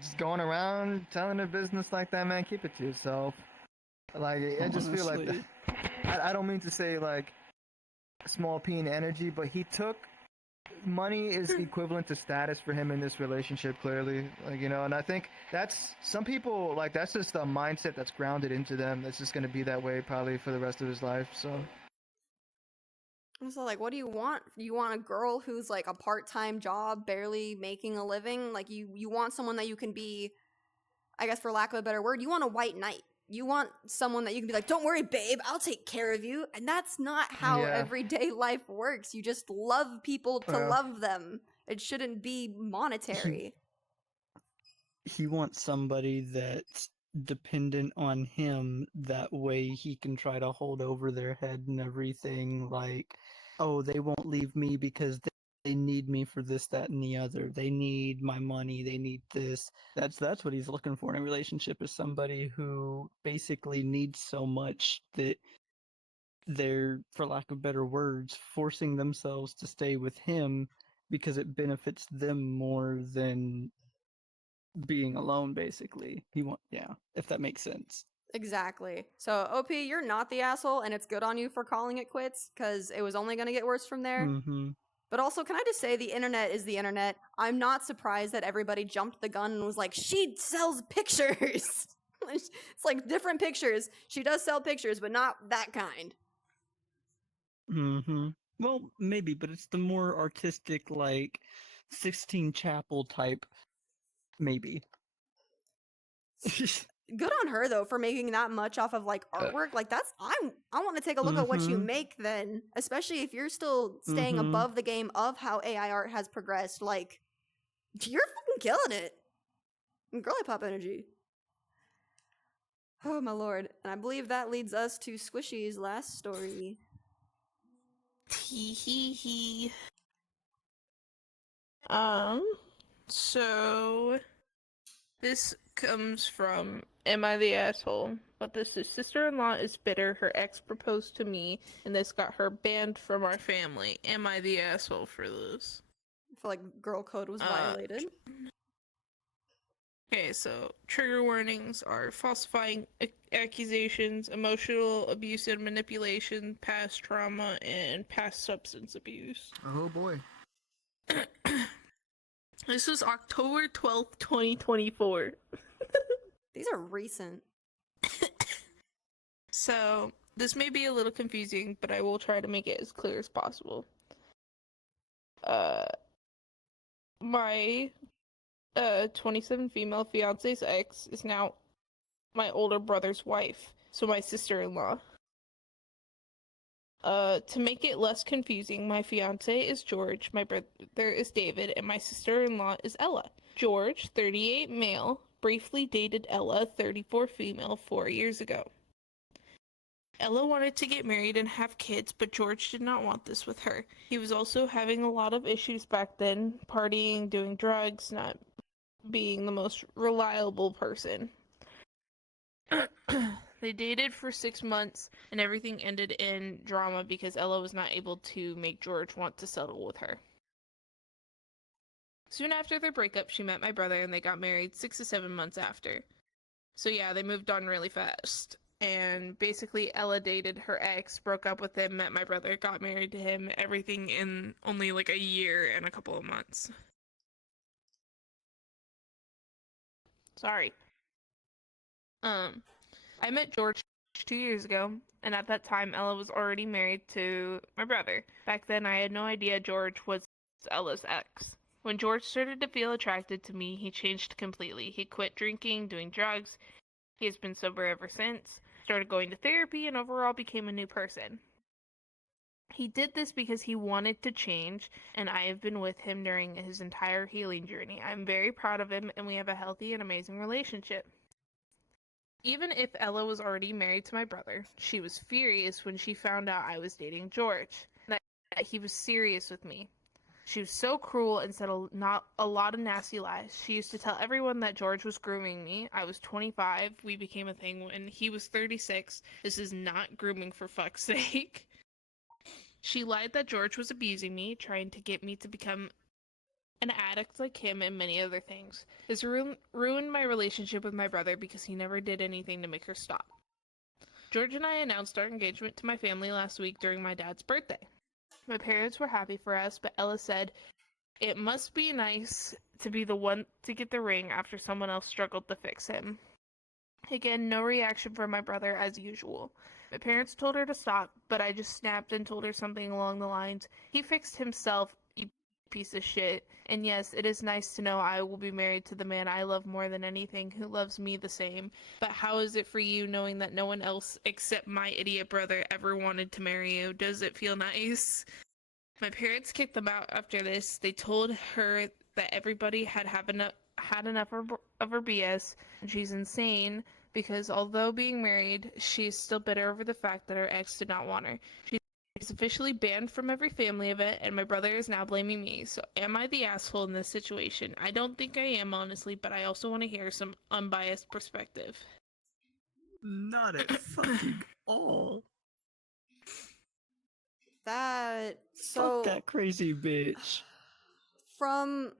Just going around telling a business like that, man. Keep it to yourself. Like, I just feel like Honestly. I don't mean to say like small peen energy, but he took money is equivalent to status for him in this relationship, clearly. Like, you know, and I think that's some people like that's just a mindset that's grounded into them. That's just gonna be that way probably for the rest of his life. So So, like, what do you want? You want a girl who's like a part-time job, barely making a living? Like, you want someone that you can be, I guess, for lack of a better word, you want a white knight. You want someone that you can be like, don't worry, babe, I'll take care of you. And that's not how Yeah. everyday life works. You just love people to Yeah. love them. It shouldn't be monetary. He wants somebody that's dependent on him. That way he can try to hold over their head and everything. Like, oh, they won't leave me because they need me for this, that, and the other. They need my money. They need this. That's what he's looking for in a relationship, is somebody who basically needs so much that they're, for lack of better words, forcing themselves to stay with him because it benefits them more than being alone, basically. Yeah, if that makes sense. Exactly. So, OP, you're not the asshole, and it's good on you for calling it quits, because it was only going to get worse from there. Mm-hmm. But also, can I just say the internet is the internet? I'm not surprised that everybody jumped the gun and was like, she sells pictures! It's like different pictures. She does sell pictures, but not that kind. Mm-hmm. Well, maybe, but it's the more artistic, like, Sixteen Chapel type, maybe. Good on her though for making that much off of like artwork. Like that's I want to take a look at what you make then, especially if you're still staying above the game of how AI art has progressed. Like you're fucking killing it. Girly pop energy. Oh my lord. And I believe that leads us to Squishy's last story. Tee hee hee. So this comes from Am I the Asshole? But this is sister-in-law is bitter. Her ex proposed to me, and this got her banned from our family. Am I the asshole for this? I feel like girl code was violated. Okay, so trigger warnings are falsifying accusations, emotional abuse and manipulation, past trauma, and past substance abuse. oh boy. This was October 12th, 2024. These are recent. So, this may be a little confusing, but I will try to make it as clear as possible. My 27 female fiance's ex is now my older brother's wife, so my sister-in-law. To make it less confusing, my fiance is George, my brother is David, and my sister-in-law is Ella. George, 38 male, briefly dated Ella, 34 female, 4 years ago. Ella wanted to get married and have kids, but George did not want this with her. He was also having a lot of issues back then, partying, doing drugs, not being the most reliable person. They dated for 6 months, and everything ended in drama because Ella was not able to make George want to settle with her. Soon after their breakup, she met my brother, and they got married 6 to 7 months after. So yeah, they moved on really fast. And basically, Ella dated her ex, broke up with him, met my brother, got married to him, everything in only like a year and a couple of months. Sorry. I met George 2 years ago, and at that time, Ella was already married to my brother. Back then, I had no idea George was Ella's ex. When George started to feel attracted to me, he changed completely. He quit drinking, doing drugs. He has been sober ever since, started going to therapy, and overall became a new person. He did this because he wanted to change, and I have been with him during his entire healing journey. I'm very proud of him, and we have a healthy and amazing relationship. Even if Ella was already married to my brother, she was furious when she found out I was dating George, that he was serious with me. She was so cruel and said a lot of nasty lies. She used to tell everyone that George was grooming me. I was 25. We became a thing when he was 36. This is not grooming, for fuck's sake. She lied that George was abusing me, trying to get me to become an addict like him, and many other things. This ruined my relationship with my brother because he never did anything to make her stop. George and I announced our engagement to my family last week during my dad's birthday. My parents were happy for us, but Ella said, it must be nice to be the one to get the ring after someone else struggled to fix him. Again, no reaction from my brother as usual. My parents told her to stop, but I just snapped and told her something along the lines, he fixed himself, you piece of shit. And yes, it is nice to know I will be married to the man I love more than anything, who loves me the same. But how is it for you knowing that no one else except my idiot brother ever wanted to marry you? Does it feel nice? My parents kicked them out after this. They told her that everybody had enough of her BS, and she's insane because although being married, she is still bitter over the fact that her ex did not want her. She's officially banned from every family event, and my brother is now blaming me. So am I the asshole in this situation? I don't think I am, honestly, but I also want to hear some unbiased perspective. Not at fucking all. So Fuck that crazy bitch. from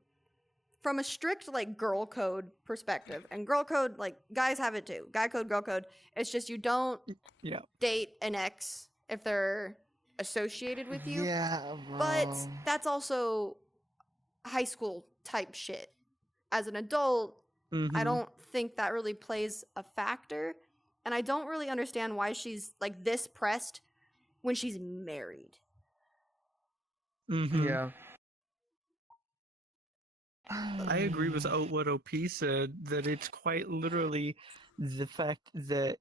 a strict like girl code perspective, and girl code, like guys have it too, guy code, girl code, it's just you don't date an ex if they're associated with you. Yeah, But bro. that's also high school type shit. As an adult, I don't think that really plays a factor, and I don't really understand why she's like this pressed when she's married. Yeah. I agree with what OP said, that it's quite literally the fact that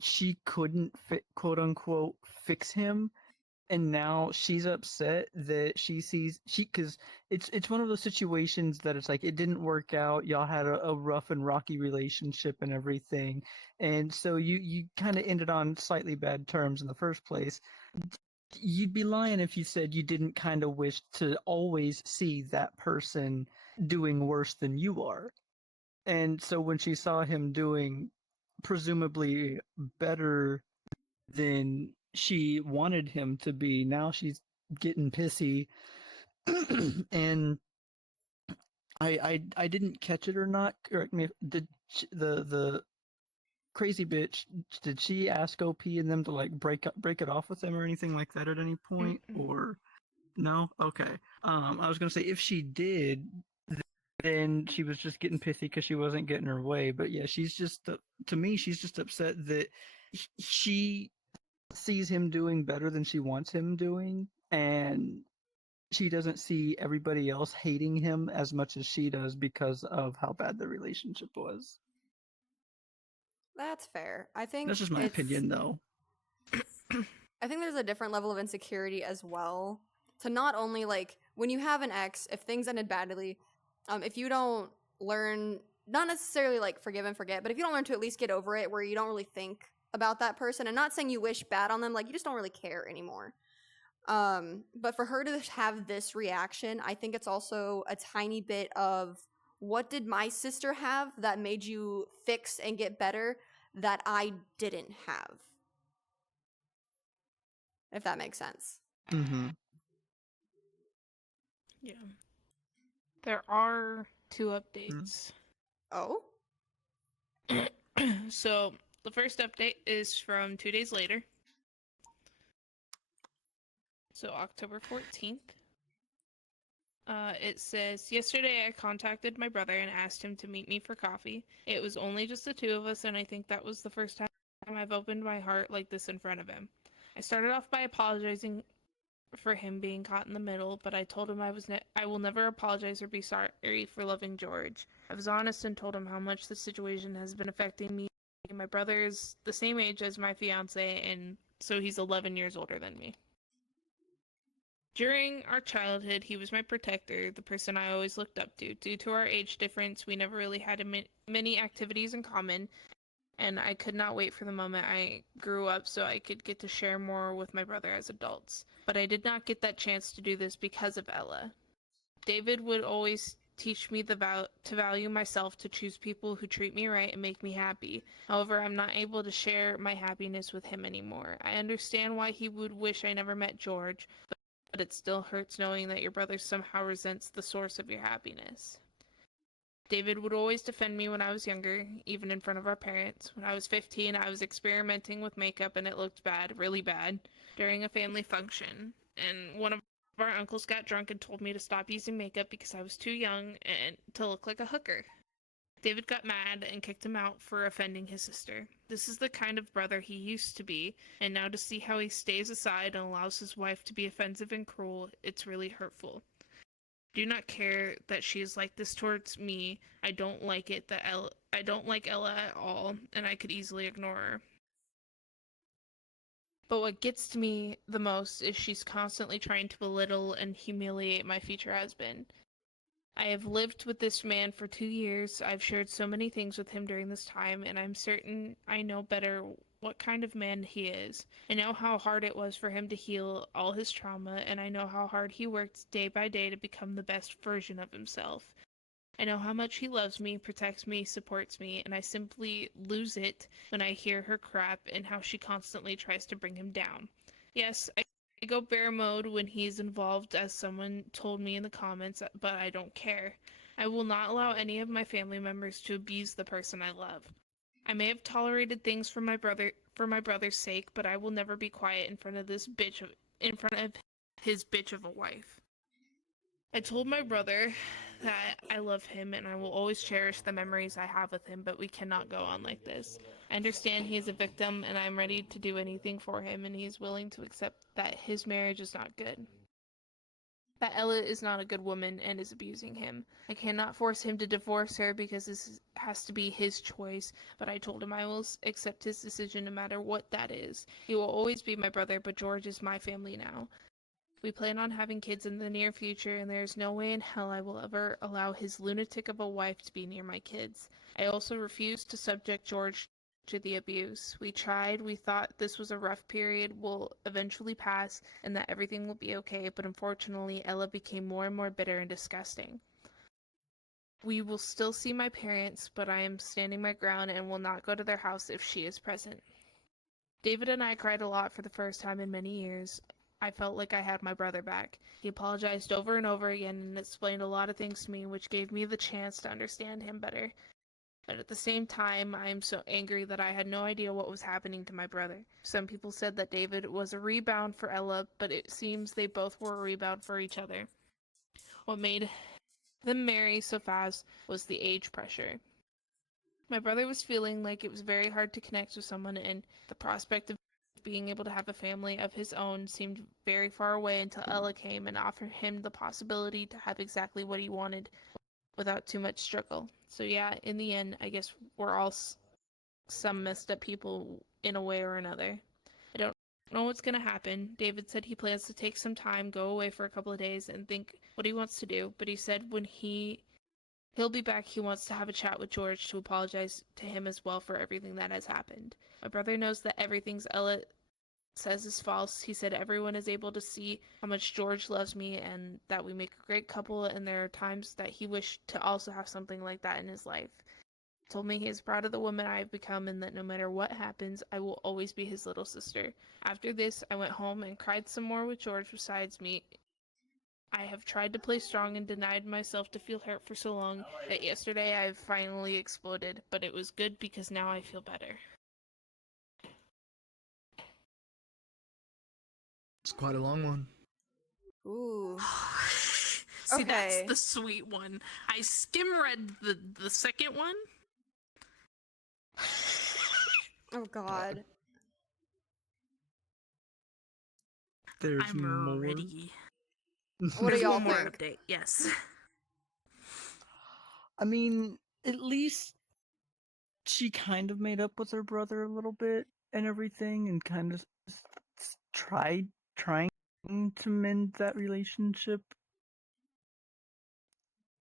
she couldn't quote unquote fix him, and now she's upset that because it's one of those situations that it's like it didn't work out, y'all had a rough and rocky relationship and everything, and so you kind of ended on slightly bad terms in the first place. You'd be lying if you said you didn't kind of wish to always see that person doing worse than you are. And so when she saw him doing presumably better than she wanted him to be, now she's getting pissy. And I didn't catch it or not. Correct me if the crazy bitch, did she ask OP and them to like break it off with them or anything like that at any point? Or no? Okay. I was gonna say if she did, then she was just getting pissy because she wasn't getting her way. But yeah, she's just to me, she's just upset that she sees him doing better than she wants him doing, and she doesn't see everybody else hating him as much as she does because of how bad the relationship was. That's fair. I think That's just my opinion, though. I think there's a different level of insecurity as well. To not only like when you have an ex, if things ended badly, if you don't learn, not necessarily like forgive and forget, but if you don't learn to at least get over it, where you don't really think about that person, and not saying you wish bad on them, like you just don't really care anymore. But for her to have this reaction, I think it's also a tiny bit of, what did my sister have that made you fix and get better that I didn't have? If that makes sense. Mm-hmm. Yeah. There are 2 updates. Oh? So, the first update is from 2 days later. So, October 14th. It says, yesterday I contacted my brother and asked him to meet me for coffee. It was only just the 2 of us, and I think that was the first time I've opened my heart like this in front of him. I started off by apologizing for him being caught in the middle, but I told him I will never apologize or be sorry for loving George. I was honest and told him how much the situation has been affecting me. My brother is the same age as my fiance, and so he's 11 years older than me. During our childhood, he was my protector, the person I always looked up to. Due to our age difference, we never really had many activities in common, and I could not wait for the moment I grew up so I could get to share more with my brother as adults. But I did not get that chance to do this because of Ella. David would always teach me to value myself, to choose people who treat me right and make me happy. However, I'm not able to share my happiness with him anymore. I understand why he would wish I never met George, but it still hurts knowing that your brother somehow resents the source of your happiness. David would always defend me when I was younger, even in front of our parents. When I was 15, I was experimenting with makeup and it looked bad, really bad, during a family function. and one of our uncles got drunk and told me to stop using makeup because I was too young and to look like a hooker. David got mad and kicked him out for offending his sister. This is the kind of brother he used to be, and now to see how he stays aside and allows his wife to be offensive and cruel, it's really hurtful. Do not care that she is like this towards me. I don't like Ella at all, and I could easily ignore her. But what gets to me the most is she's constantly trying to belittle and humiliate my future husband. I have lived with this man for 2 years. I've shared so many things with him during this time, and I'm certain I know better what kind of man he is. I know how hard it was for him to heal all his trauma, and I know how hard he worked day by day to become the best version of himself. I know how much he loves me, protects me, supports me, and I simply lose it when I hear her crap and how she constantly tries to bring him down. Yes, I go bear mode when he's involved, as someone told me in the comments, but I don't care. I will not allow any of my family members to abuse the person I love. I may have tolerated things for my brother's sake, but I will never be quiet in front of his bitch of a wife. I told my brother that I love him and I will always cherish the memories I have with him, but we cannot go on like this. I understand he is a victim and I'm ready to do anything for him, and he's willing to accept that his marriage is not good. That Ella is not a good woman and is abusing him. I cannot force him to divorce her because this has to be his choice, but I told him I will accept his decision no matter what that is. He will always be my brother, but George is my family now. We plan on having kids in the near future, and there is no way in hell I will ever allow his lunatic of a wife to be near my kids. I also refuse to subject George to the abuse. We tried, we thought this was a rough period, will eventually pass, and that everything will be okay, but unfortunately Ella became more and more bitter and disgusting. We will still see my parents, but I am standing my ground and will not go to their house if she is present. David and I cried a lot for the first time in many years. I felt like I had my brother back. He apologized over and over again and explained a lot of things to me, which gave me the chance to understand him better. But at the same time, I am so angry that I had no idea what was happening to my brother. Some people said that David was a rebound for Ella, but it seems they both were a rebound for each other. What made them marry so fast was the age pressure. My brother was feeling like it was very hard to connect with someone, and the prospect of being able to have a family of his own seemed very far away until Ella came and offered him the possibility to have exactly what he wanted without too much struggle. So yeah, in the end, I guess we're all some messed up people in a way or another. I don't know what's gonna happen. David said he plans to take some time, go away for a couple of days, and think what he wants to do, but he said when he'll be back, he wants to have a chat with George to apologize to him as well for everything that has happened. My brother knows that everything Ella says is false. He said everyone is able to see how much George loves me and that we make a great couple, and there are times that he wished to also have something like that in his life. He told me he is proud of the woman I have become and that no matter what happens, I will always be his little sister. After this, I went home and cried some more with George besides me. I have tried to play strong and denied myself to feel hurt for so long that yesterday I finally exploded, but it was good because now I feel better. It's quite a long one. Ooh. See, Okay. that's the sweet one. I skim read the second one. Oh god. There's I'm more. ready. What do There's y'all one more think? update. Yes. I mean, at least she kind of made up with her brother a little bit and everything, and kind of trying to mend that relationship.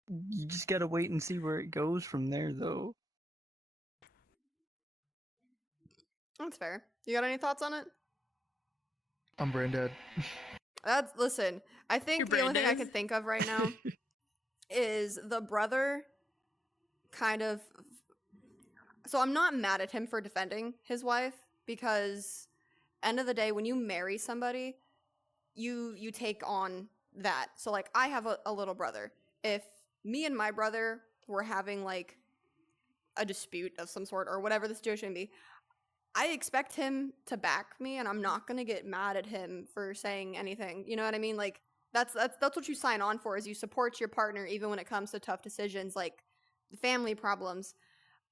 You just gotta wait and see where it goes from there, though. That's fair. You got any thoughts on it? I'm brain dead. Listen, I think You're the only thing I brain can dead? think of right now is the brother kind of. So I'm not mad at him for defending his wife, because end of the day, when you marry somebody, you take on that. So like, I have a little brother. If me and my brother were having like a dispute of some sort or whatever the situation may be, I expect him to back me, and I'm not gonna get mad at him for saying anything. You know what I mean? Like that's what you sign on for, is you support your partner even when it comes to tough decisions like family problems.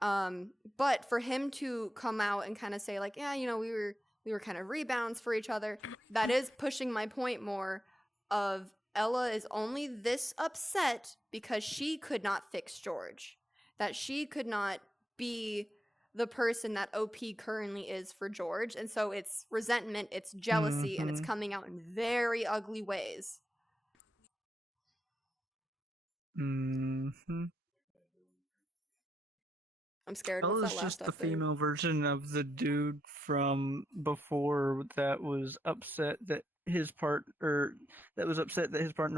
But for him to come out and kind of say like, yeah, you know, we were kind of rebounds for each other, that is pushing my point more of Ella is only this upset because she could not fix George. That she could not be the person that OP currently is for George. And so it's resentment, it's jealousy, and it's coming out in very ugly ways. Mm-hmm. I'm scared. What's Ella's that last just the up there? female version of the dude from before that was upset that his partner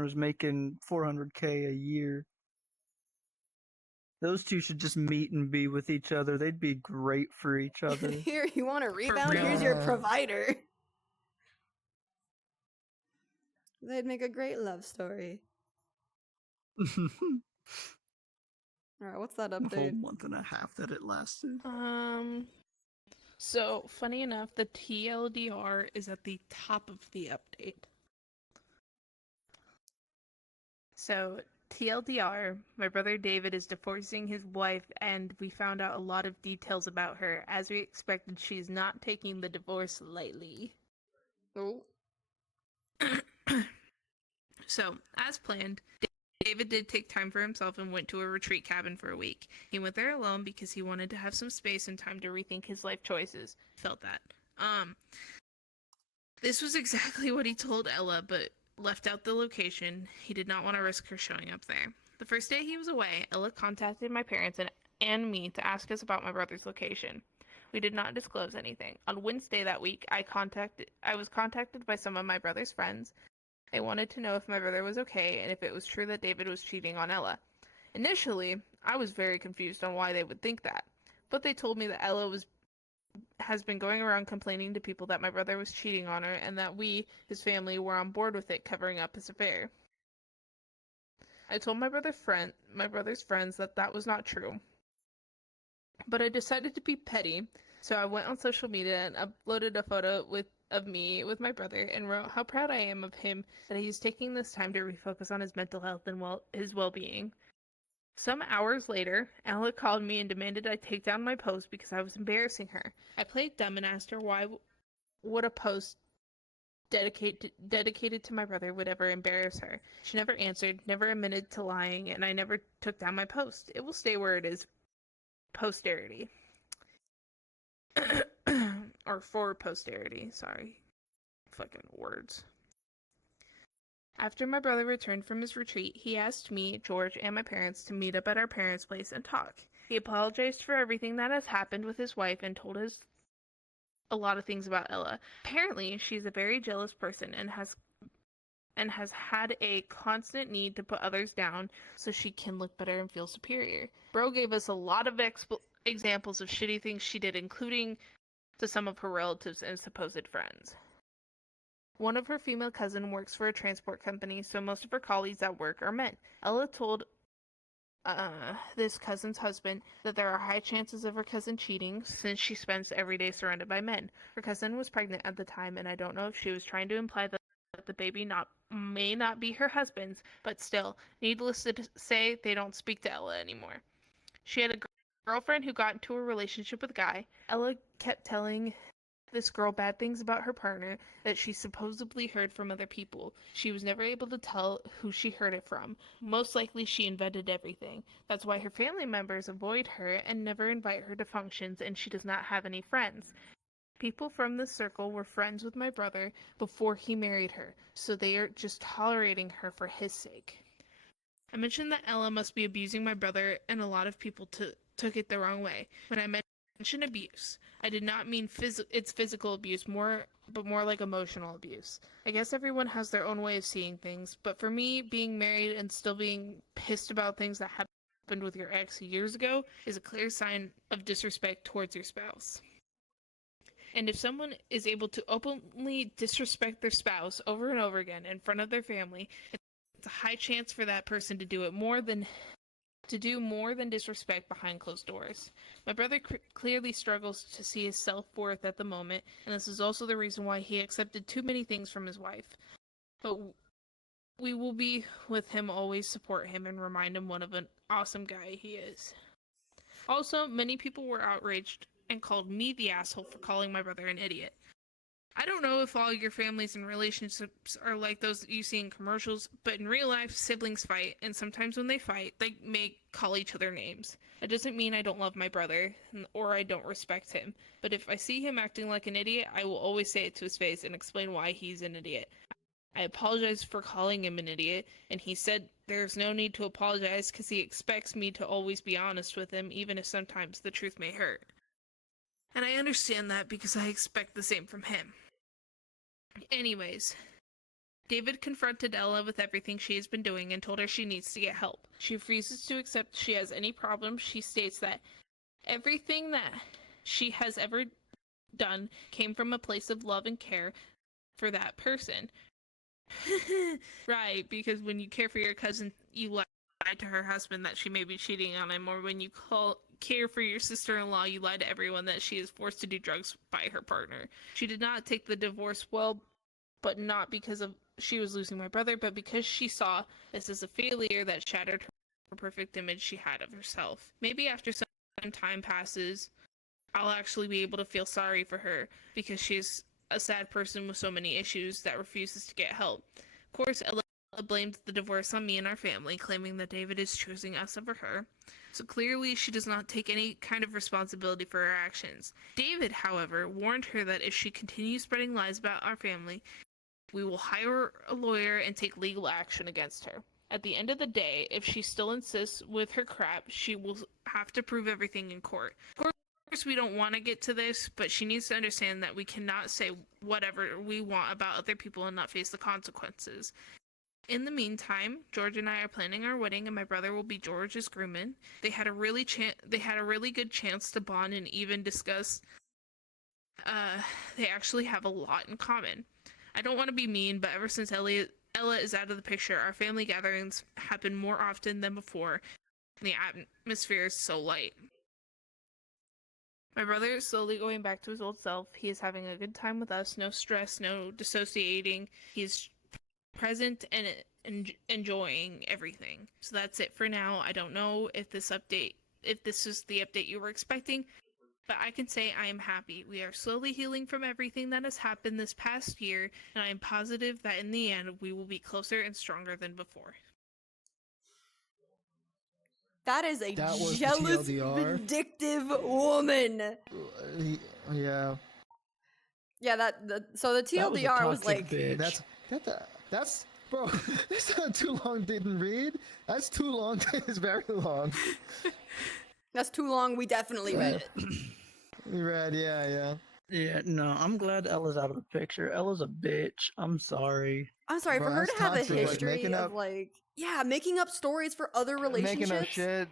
was making 400K a year. Those two should just meet and be with each other. They'd be great for each other. Here, you want a rebound? real. Here's your Yeah. provider. They'd make a great love story. All right, what's that The whole update? month and a half that it lasted. So funny enough, the TLDR is at the top of the update. So TLDR, my brother David is divorcing his wife, and we found out a lot of details about her. As we expected, she's not taking the divorce lightly. Oh, So, as planned, David did take time for himself and went to a retreat cabin for a week. He went there alone because he wanted to have some space and time to rethink his life choices. Felt that. This was exactly what he told Ella, but left out the location. He did not want to risk her showing up there. The first day he was away, Ella contacted my parents and me to ask us about my brother's location. We did not disclose anything. On Wednesday that week, I was contacted by some of my brother's friends. They wanted to know if my brother was okay and if it was true that David was cheating on Ella. Initially, I was very confused on why they would think that, but they told me that Ella has been going around complaining to people that my brother was cheating on her and that we, his family, were on board with it, covering up his affair. I told my brother's friends that was not true, but I decided to be petty, so I went on social media and uploaded a photo of me with my brother and wrote how proud I am of him that he's taking this time to refocus on his mental health and his well-being. Some hours later, Ella called me and demanded I take down my post because I was embarrassing her. I played dumb and asked her why would a post dedicated to my brother would ever embarrass her. She never answered, never admitted to lying, and I never took down my post. It will stay where it is. Posterity. Or for posterity, sorry. Fucking words. After my brother returned from his retreat, he asked me, George, and my parents to meet up at our parents' place and talk. He apologized for everything that has happened with his wife and told us a lot of things about Ella. Apparently, she's a very jealous person and has had a constant need to put others down so she can look better and feel superior. Bro gave us a lot of examples of shitty things she did, including to some of her relatives and supposed friends. One of her female cousin works for a transport company, so most of her colleagues at work are men. Ella told this cousin's husband that there are high chances of her cousin cheating since she spends every day surrounded by men. Her cousin was pregnant at the time, and I don't know if she was trying to imply that the baby may not be her husband's, but still, needless to say, they don't speak to Ella anymore. She had a girlfriend who got into a relationship with a guy. Ella kept telling this girl bad things about her partner that she supposedly heard from other people. She was never able to tell who she heard it from. Most likely she invented everything. That's why her family members avoid her and never invite her to functions, and she does not have any friends. People from this circle were friends with my brother before he married her, so they are just tolerating her for his sake. I mentioned that Ella must be abusing my brother, and a lot of people took it the wrong way. When I mentioned abuse, I did not mean it's physical abuse, but more like emotional abuse. I guess everyone has their own way of seeing things, but for me, being married and still being pissed about things that happened with your ex years ago is a clear sign of disrespect towards your spouse. And if someone is able to openly disrespect their spouse over and over again in front of their family, it's a high chance for that person to do it more than to do more than disrespect behind closed doors. My brother clearly struggles to see his self-worth at the moment, and this is also the reason why he accepted too many things from his wife. But we will be with him, always support him, and remind him what an awesome guy he is. Also, many people were outraged and called me the asshole for calling my brother an idiot. I don't know if all your families and relationships are like those that you see in commercials, but in real life, siblings fight, and sometimes when they fight, they may call each other names. It doesn't mean I don't love my brother, or I don't respect him, but if I see him acting like an idiot, I will always say it to his face and explain why he's an idiot. I apologized for calling him an idiot, and he said there's no need to apologize because he expects me to always be honest with him, even if sometimes the truth may hurt. And I understand that because I expect the same from him. Anyways, David confronted Ella with everything she has been doing and told her she needs to get help. She refuses to accept she has any problems. She states that everything that she has ever done came from a place of love and care for that person. Right, because when you care for your cousin, you lie to her husband that she may be cheating on him, or when you care for your sister-in-law, you lie to everyone that she is forced to do drugs by her partner. She did not take the divorce well, but not because of she was losing my brother, but because she saw this as a failure that shattered her perfect image she had of herself. Maybe after some time passes, I'll actually be able to feel sorry for her, because she's a sad person with so many issues that refuses to get help. Of course, Ella blamed the divorce on me and our family, claiming that David is choosing us over her. So clearly she does not take any kind of responsibility for her actions. David, however, warned her that if she continues spreading lies about our family, we will hire a lawyer and take legal action against her. At the end of the day, if she still insists with her crap, she will have to prove everything in court. Of course, we don't want to get to this, but she needs to understand that we cannot say whatever we want about other people and not face the consequences. In the meantime, George and I are planning our wedding, and my brother will be George's groomsman. They had a really good chance to bond and even discuss. They actually have a lot in common. I don't want to be mean, but ever since Ella is out of the picture, our family gatherings happen more often than before, and the atmosphere is so light. My brother is slowly going back to his old self. He is having a good time with us, no stress, no dissociating. He's present and enjoying everything. So that's it for now. I don't know if this is the update you were expecting, but I can say I am happy. We are slowly healing from everything that has happened this past year, and I am positive that in the end we will be closer and stronger than before. That is a That was the jealous, TLDR. vindictive woman. Yeah. Yeah, so the That was a TLDR was toxic like, bitch. That's bro. That's not too long. Didn't read. That's too long. It's very long. that's too long. We definitely read it. We read. Yeah. Yeah, no, I'm glad Ella's out of the picture. Ella's a bitch. I'm sorry. I'm sorry, Bro, for her that's to have a toxic, like, history making of up- making up stories for other relationships. Making up shit.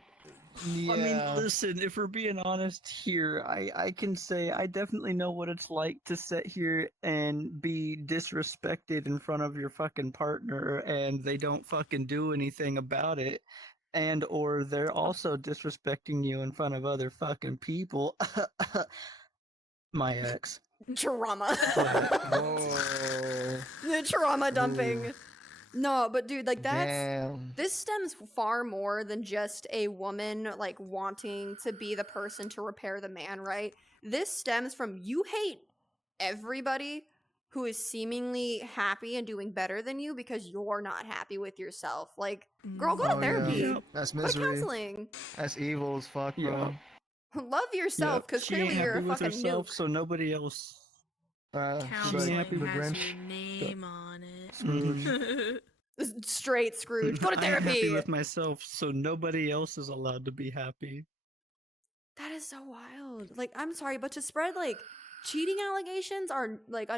Yeah. I mean, listen, if we're being honest here, I can say I definitely know what it's like to sit here and be disrespected in front of your fucking partner and they don't fucking do anything about it. And or they're also disrespecting you in front of other fucking people. My ex. Trauma. Whoa. The trauma dumping. Ooh. No, but dude, like Damn. this stems far more than just a woman like wanting to be the person to repair the man, right? This stems from you hate everybody who is seemingly happy and doing better than you because you're not happy with yourself. Like, girl, go to Oh, therapy. yeah. That's Go to misery. counseling. That's evil as fuck, bro. Love yourself, because She ain't clearly you're a happy with fucking herself, nuke. so nobody else. Counseling happy with has Grinch. your name on it. Mhm. Straight Scrooge. Go to I'm happy therapy. with myself, so nobody else is allowed to be happy. That is so wild. Like, I'm sorry, but to spread like cheating allegations are like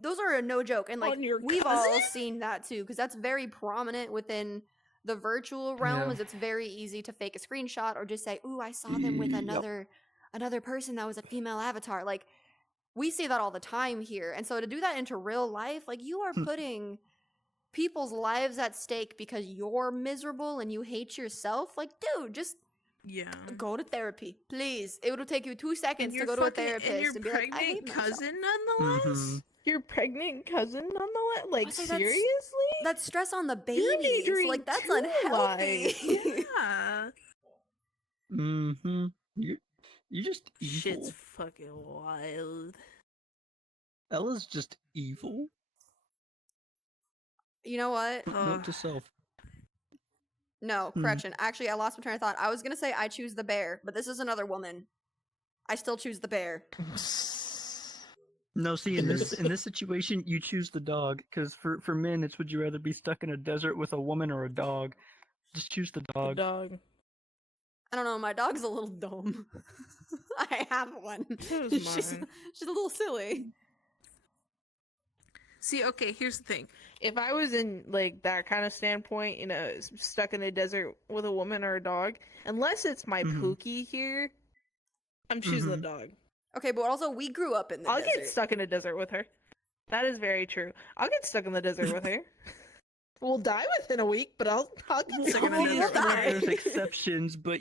those are a no joke, and like On your we've all cousin? seen that too, because that's very prominent within the virtual realm. Yeah. Is it's very easy to fake a screenshot or just say, "Ooh, I saw them with Yep. another person that was a female avatar." Like, we see that all the time here, and so to do that into real life, like you are putting people's lives at stake because you're miserable and you hate yourself. Like, dude, just Yeah. go to therapy, please. It will take you 2 seconds to your go to a fucking- therapist and your and be like, I hate pregnant myself. cousin, nonetheless. Mhm. Your pregnant cousin, nonetheless. Like, Also, that's- seriously? That's stress on the You're baby. majoring Like, that's two unhealthy. lives. Yeah. Mm-hmm. You're just evil. Shit's fucking wild. Ella's just evil. You know what? Note to self. No, correction. Actually, I lost my train of thought. I was gonna say I choose the bear, but this is another woman. I still choose the bear. No, see, in this situation, you choose the dog, because for men, it's would you rather be stuck in a desert with a woman or a dog? Just choose the The dog. dog. I don't know. My dog's a little dumb. I have one. So is she's mine. she's a little silly. See, okay, here's the thing. If I was in like that kind of standpoint, you know, stuck in a desert with a woman or a dog, unless it's my Mhm. Pookie here, I'm choosing the Mhm. dog. Okay, but also we grew up in the I'll desert. get stuck in a desert with her. That is very true. I'll get stuck in the desert with her. We'll die within a week, but I'll get stuck in a Well, desert. we'll with her. die. There's exceptions, but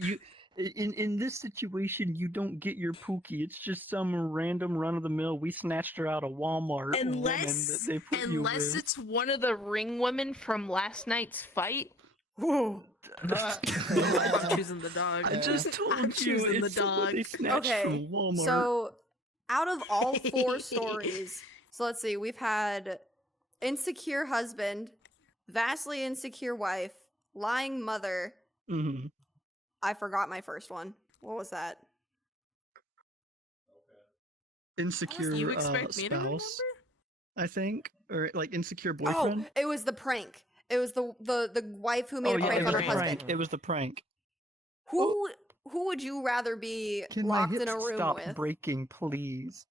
in this situation, you don't get your Pookie. It's just some random run of the mill. We snatched her out of Walmart. woman that they put you Unless with. it's One of the ring women from last night's fight. Whoa. I'm choosing the dog. I just told I'm you choosing the it's somebody dog. snatched Okay, from Walmart. So, out of all 4 stories, so let's see, we've had insecure husband, vastly insecure wife, lying mother. Mhm. I forgot my first one. What was that? Insecure You expect me to remember? spouse, I think, or like insecure Oh, boyfriend. it was the prank. It was the wife who made a yeah, prank it on was her the husband. prank. It was the prank. Who would you rather be Can my locked hips in a room stop with? breaking, please?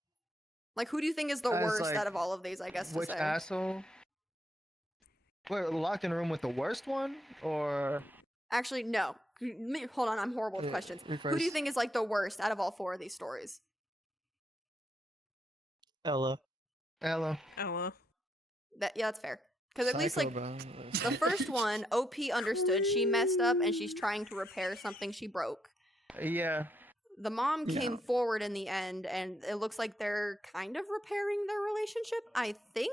Like, who do you think is the As, worst like, out of all of these? I guess to Which say. asshole? Wait, locked in a room with the worst one, or Actually, no. Hold on, I'm horrible with Yeah, questions. Who rephrase. do you think is like the worst out of all 4 of these stories? Ella. Ella? Ella. Yeah, that's fair. Because at least Psycho, like bro. the first one, OP understood she messed up and she's trying to repair something she broke. Yeah. The mom Yeah. came forward in the end, and it looks like they're kind of repairing their relationship. I think.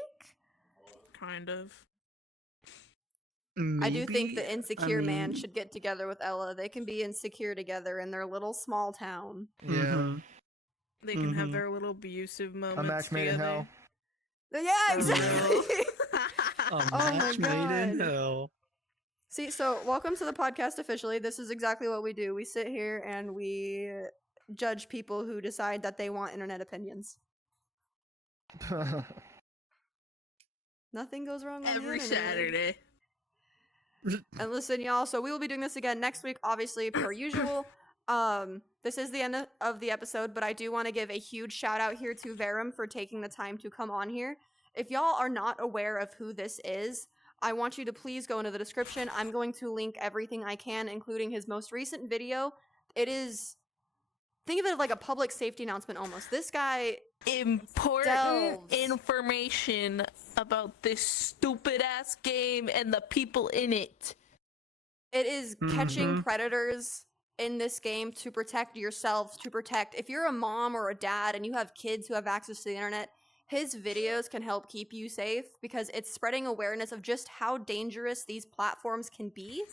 Kind of. I do think the Maybe? insecure man mean- should get together with Ella. They can be insecure together in their little small town. Yeah. Mhm. They can have Mhm. their little abusive moments A match made in together. hell. Yeah, For exactly. real. A Oh my match made in God. hell. See, so welcome to the podcast officially. This is exactly what we do. We sit here and we judge people who decide that they want internet opinions. Nothing goes wrong on Every the internet. Saturday. And listen, y'all, so we will be doing this again next week, obviously, per usual. This is the end of the episode, but I do want to give a huge shout out here to Verum for taking the time to come on here. If y'all are not aware of who this is, I want you to please go into the description. I'm going to link everything I can, including his most recent video. It is, think of it like a public safety announcement almost. This guy, Important Delves. information about this stupid ass game and the people in it. it is catching Mhm. predators in this game to protect yourselves, to protect, if you're a mom or a dad and you have kids who have access to the internet, his videos can help keep you safe because it's spreading awareness of just how dangerous these platforms can be,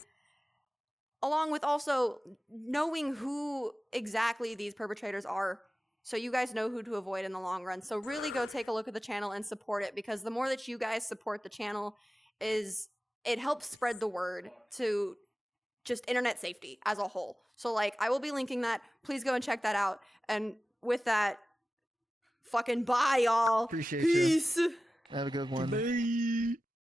along with also knowing who exactly these perpetrators are, so you guys know who to avoid in the long run. So really go take a look at the channel and support it, because the more that you guys support the channel, it helps spread the word to just internet safety as a whole. So like, I will be linking that. Please go and check that out. And with that, fucking bye, y'all. Appreciate you. Peace. Have a good one. Bye.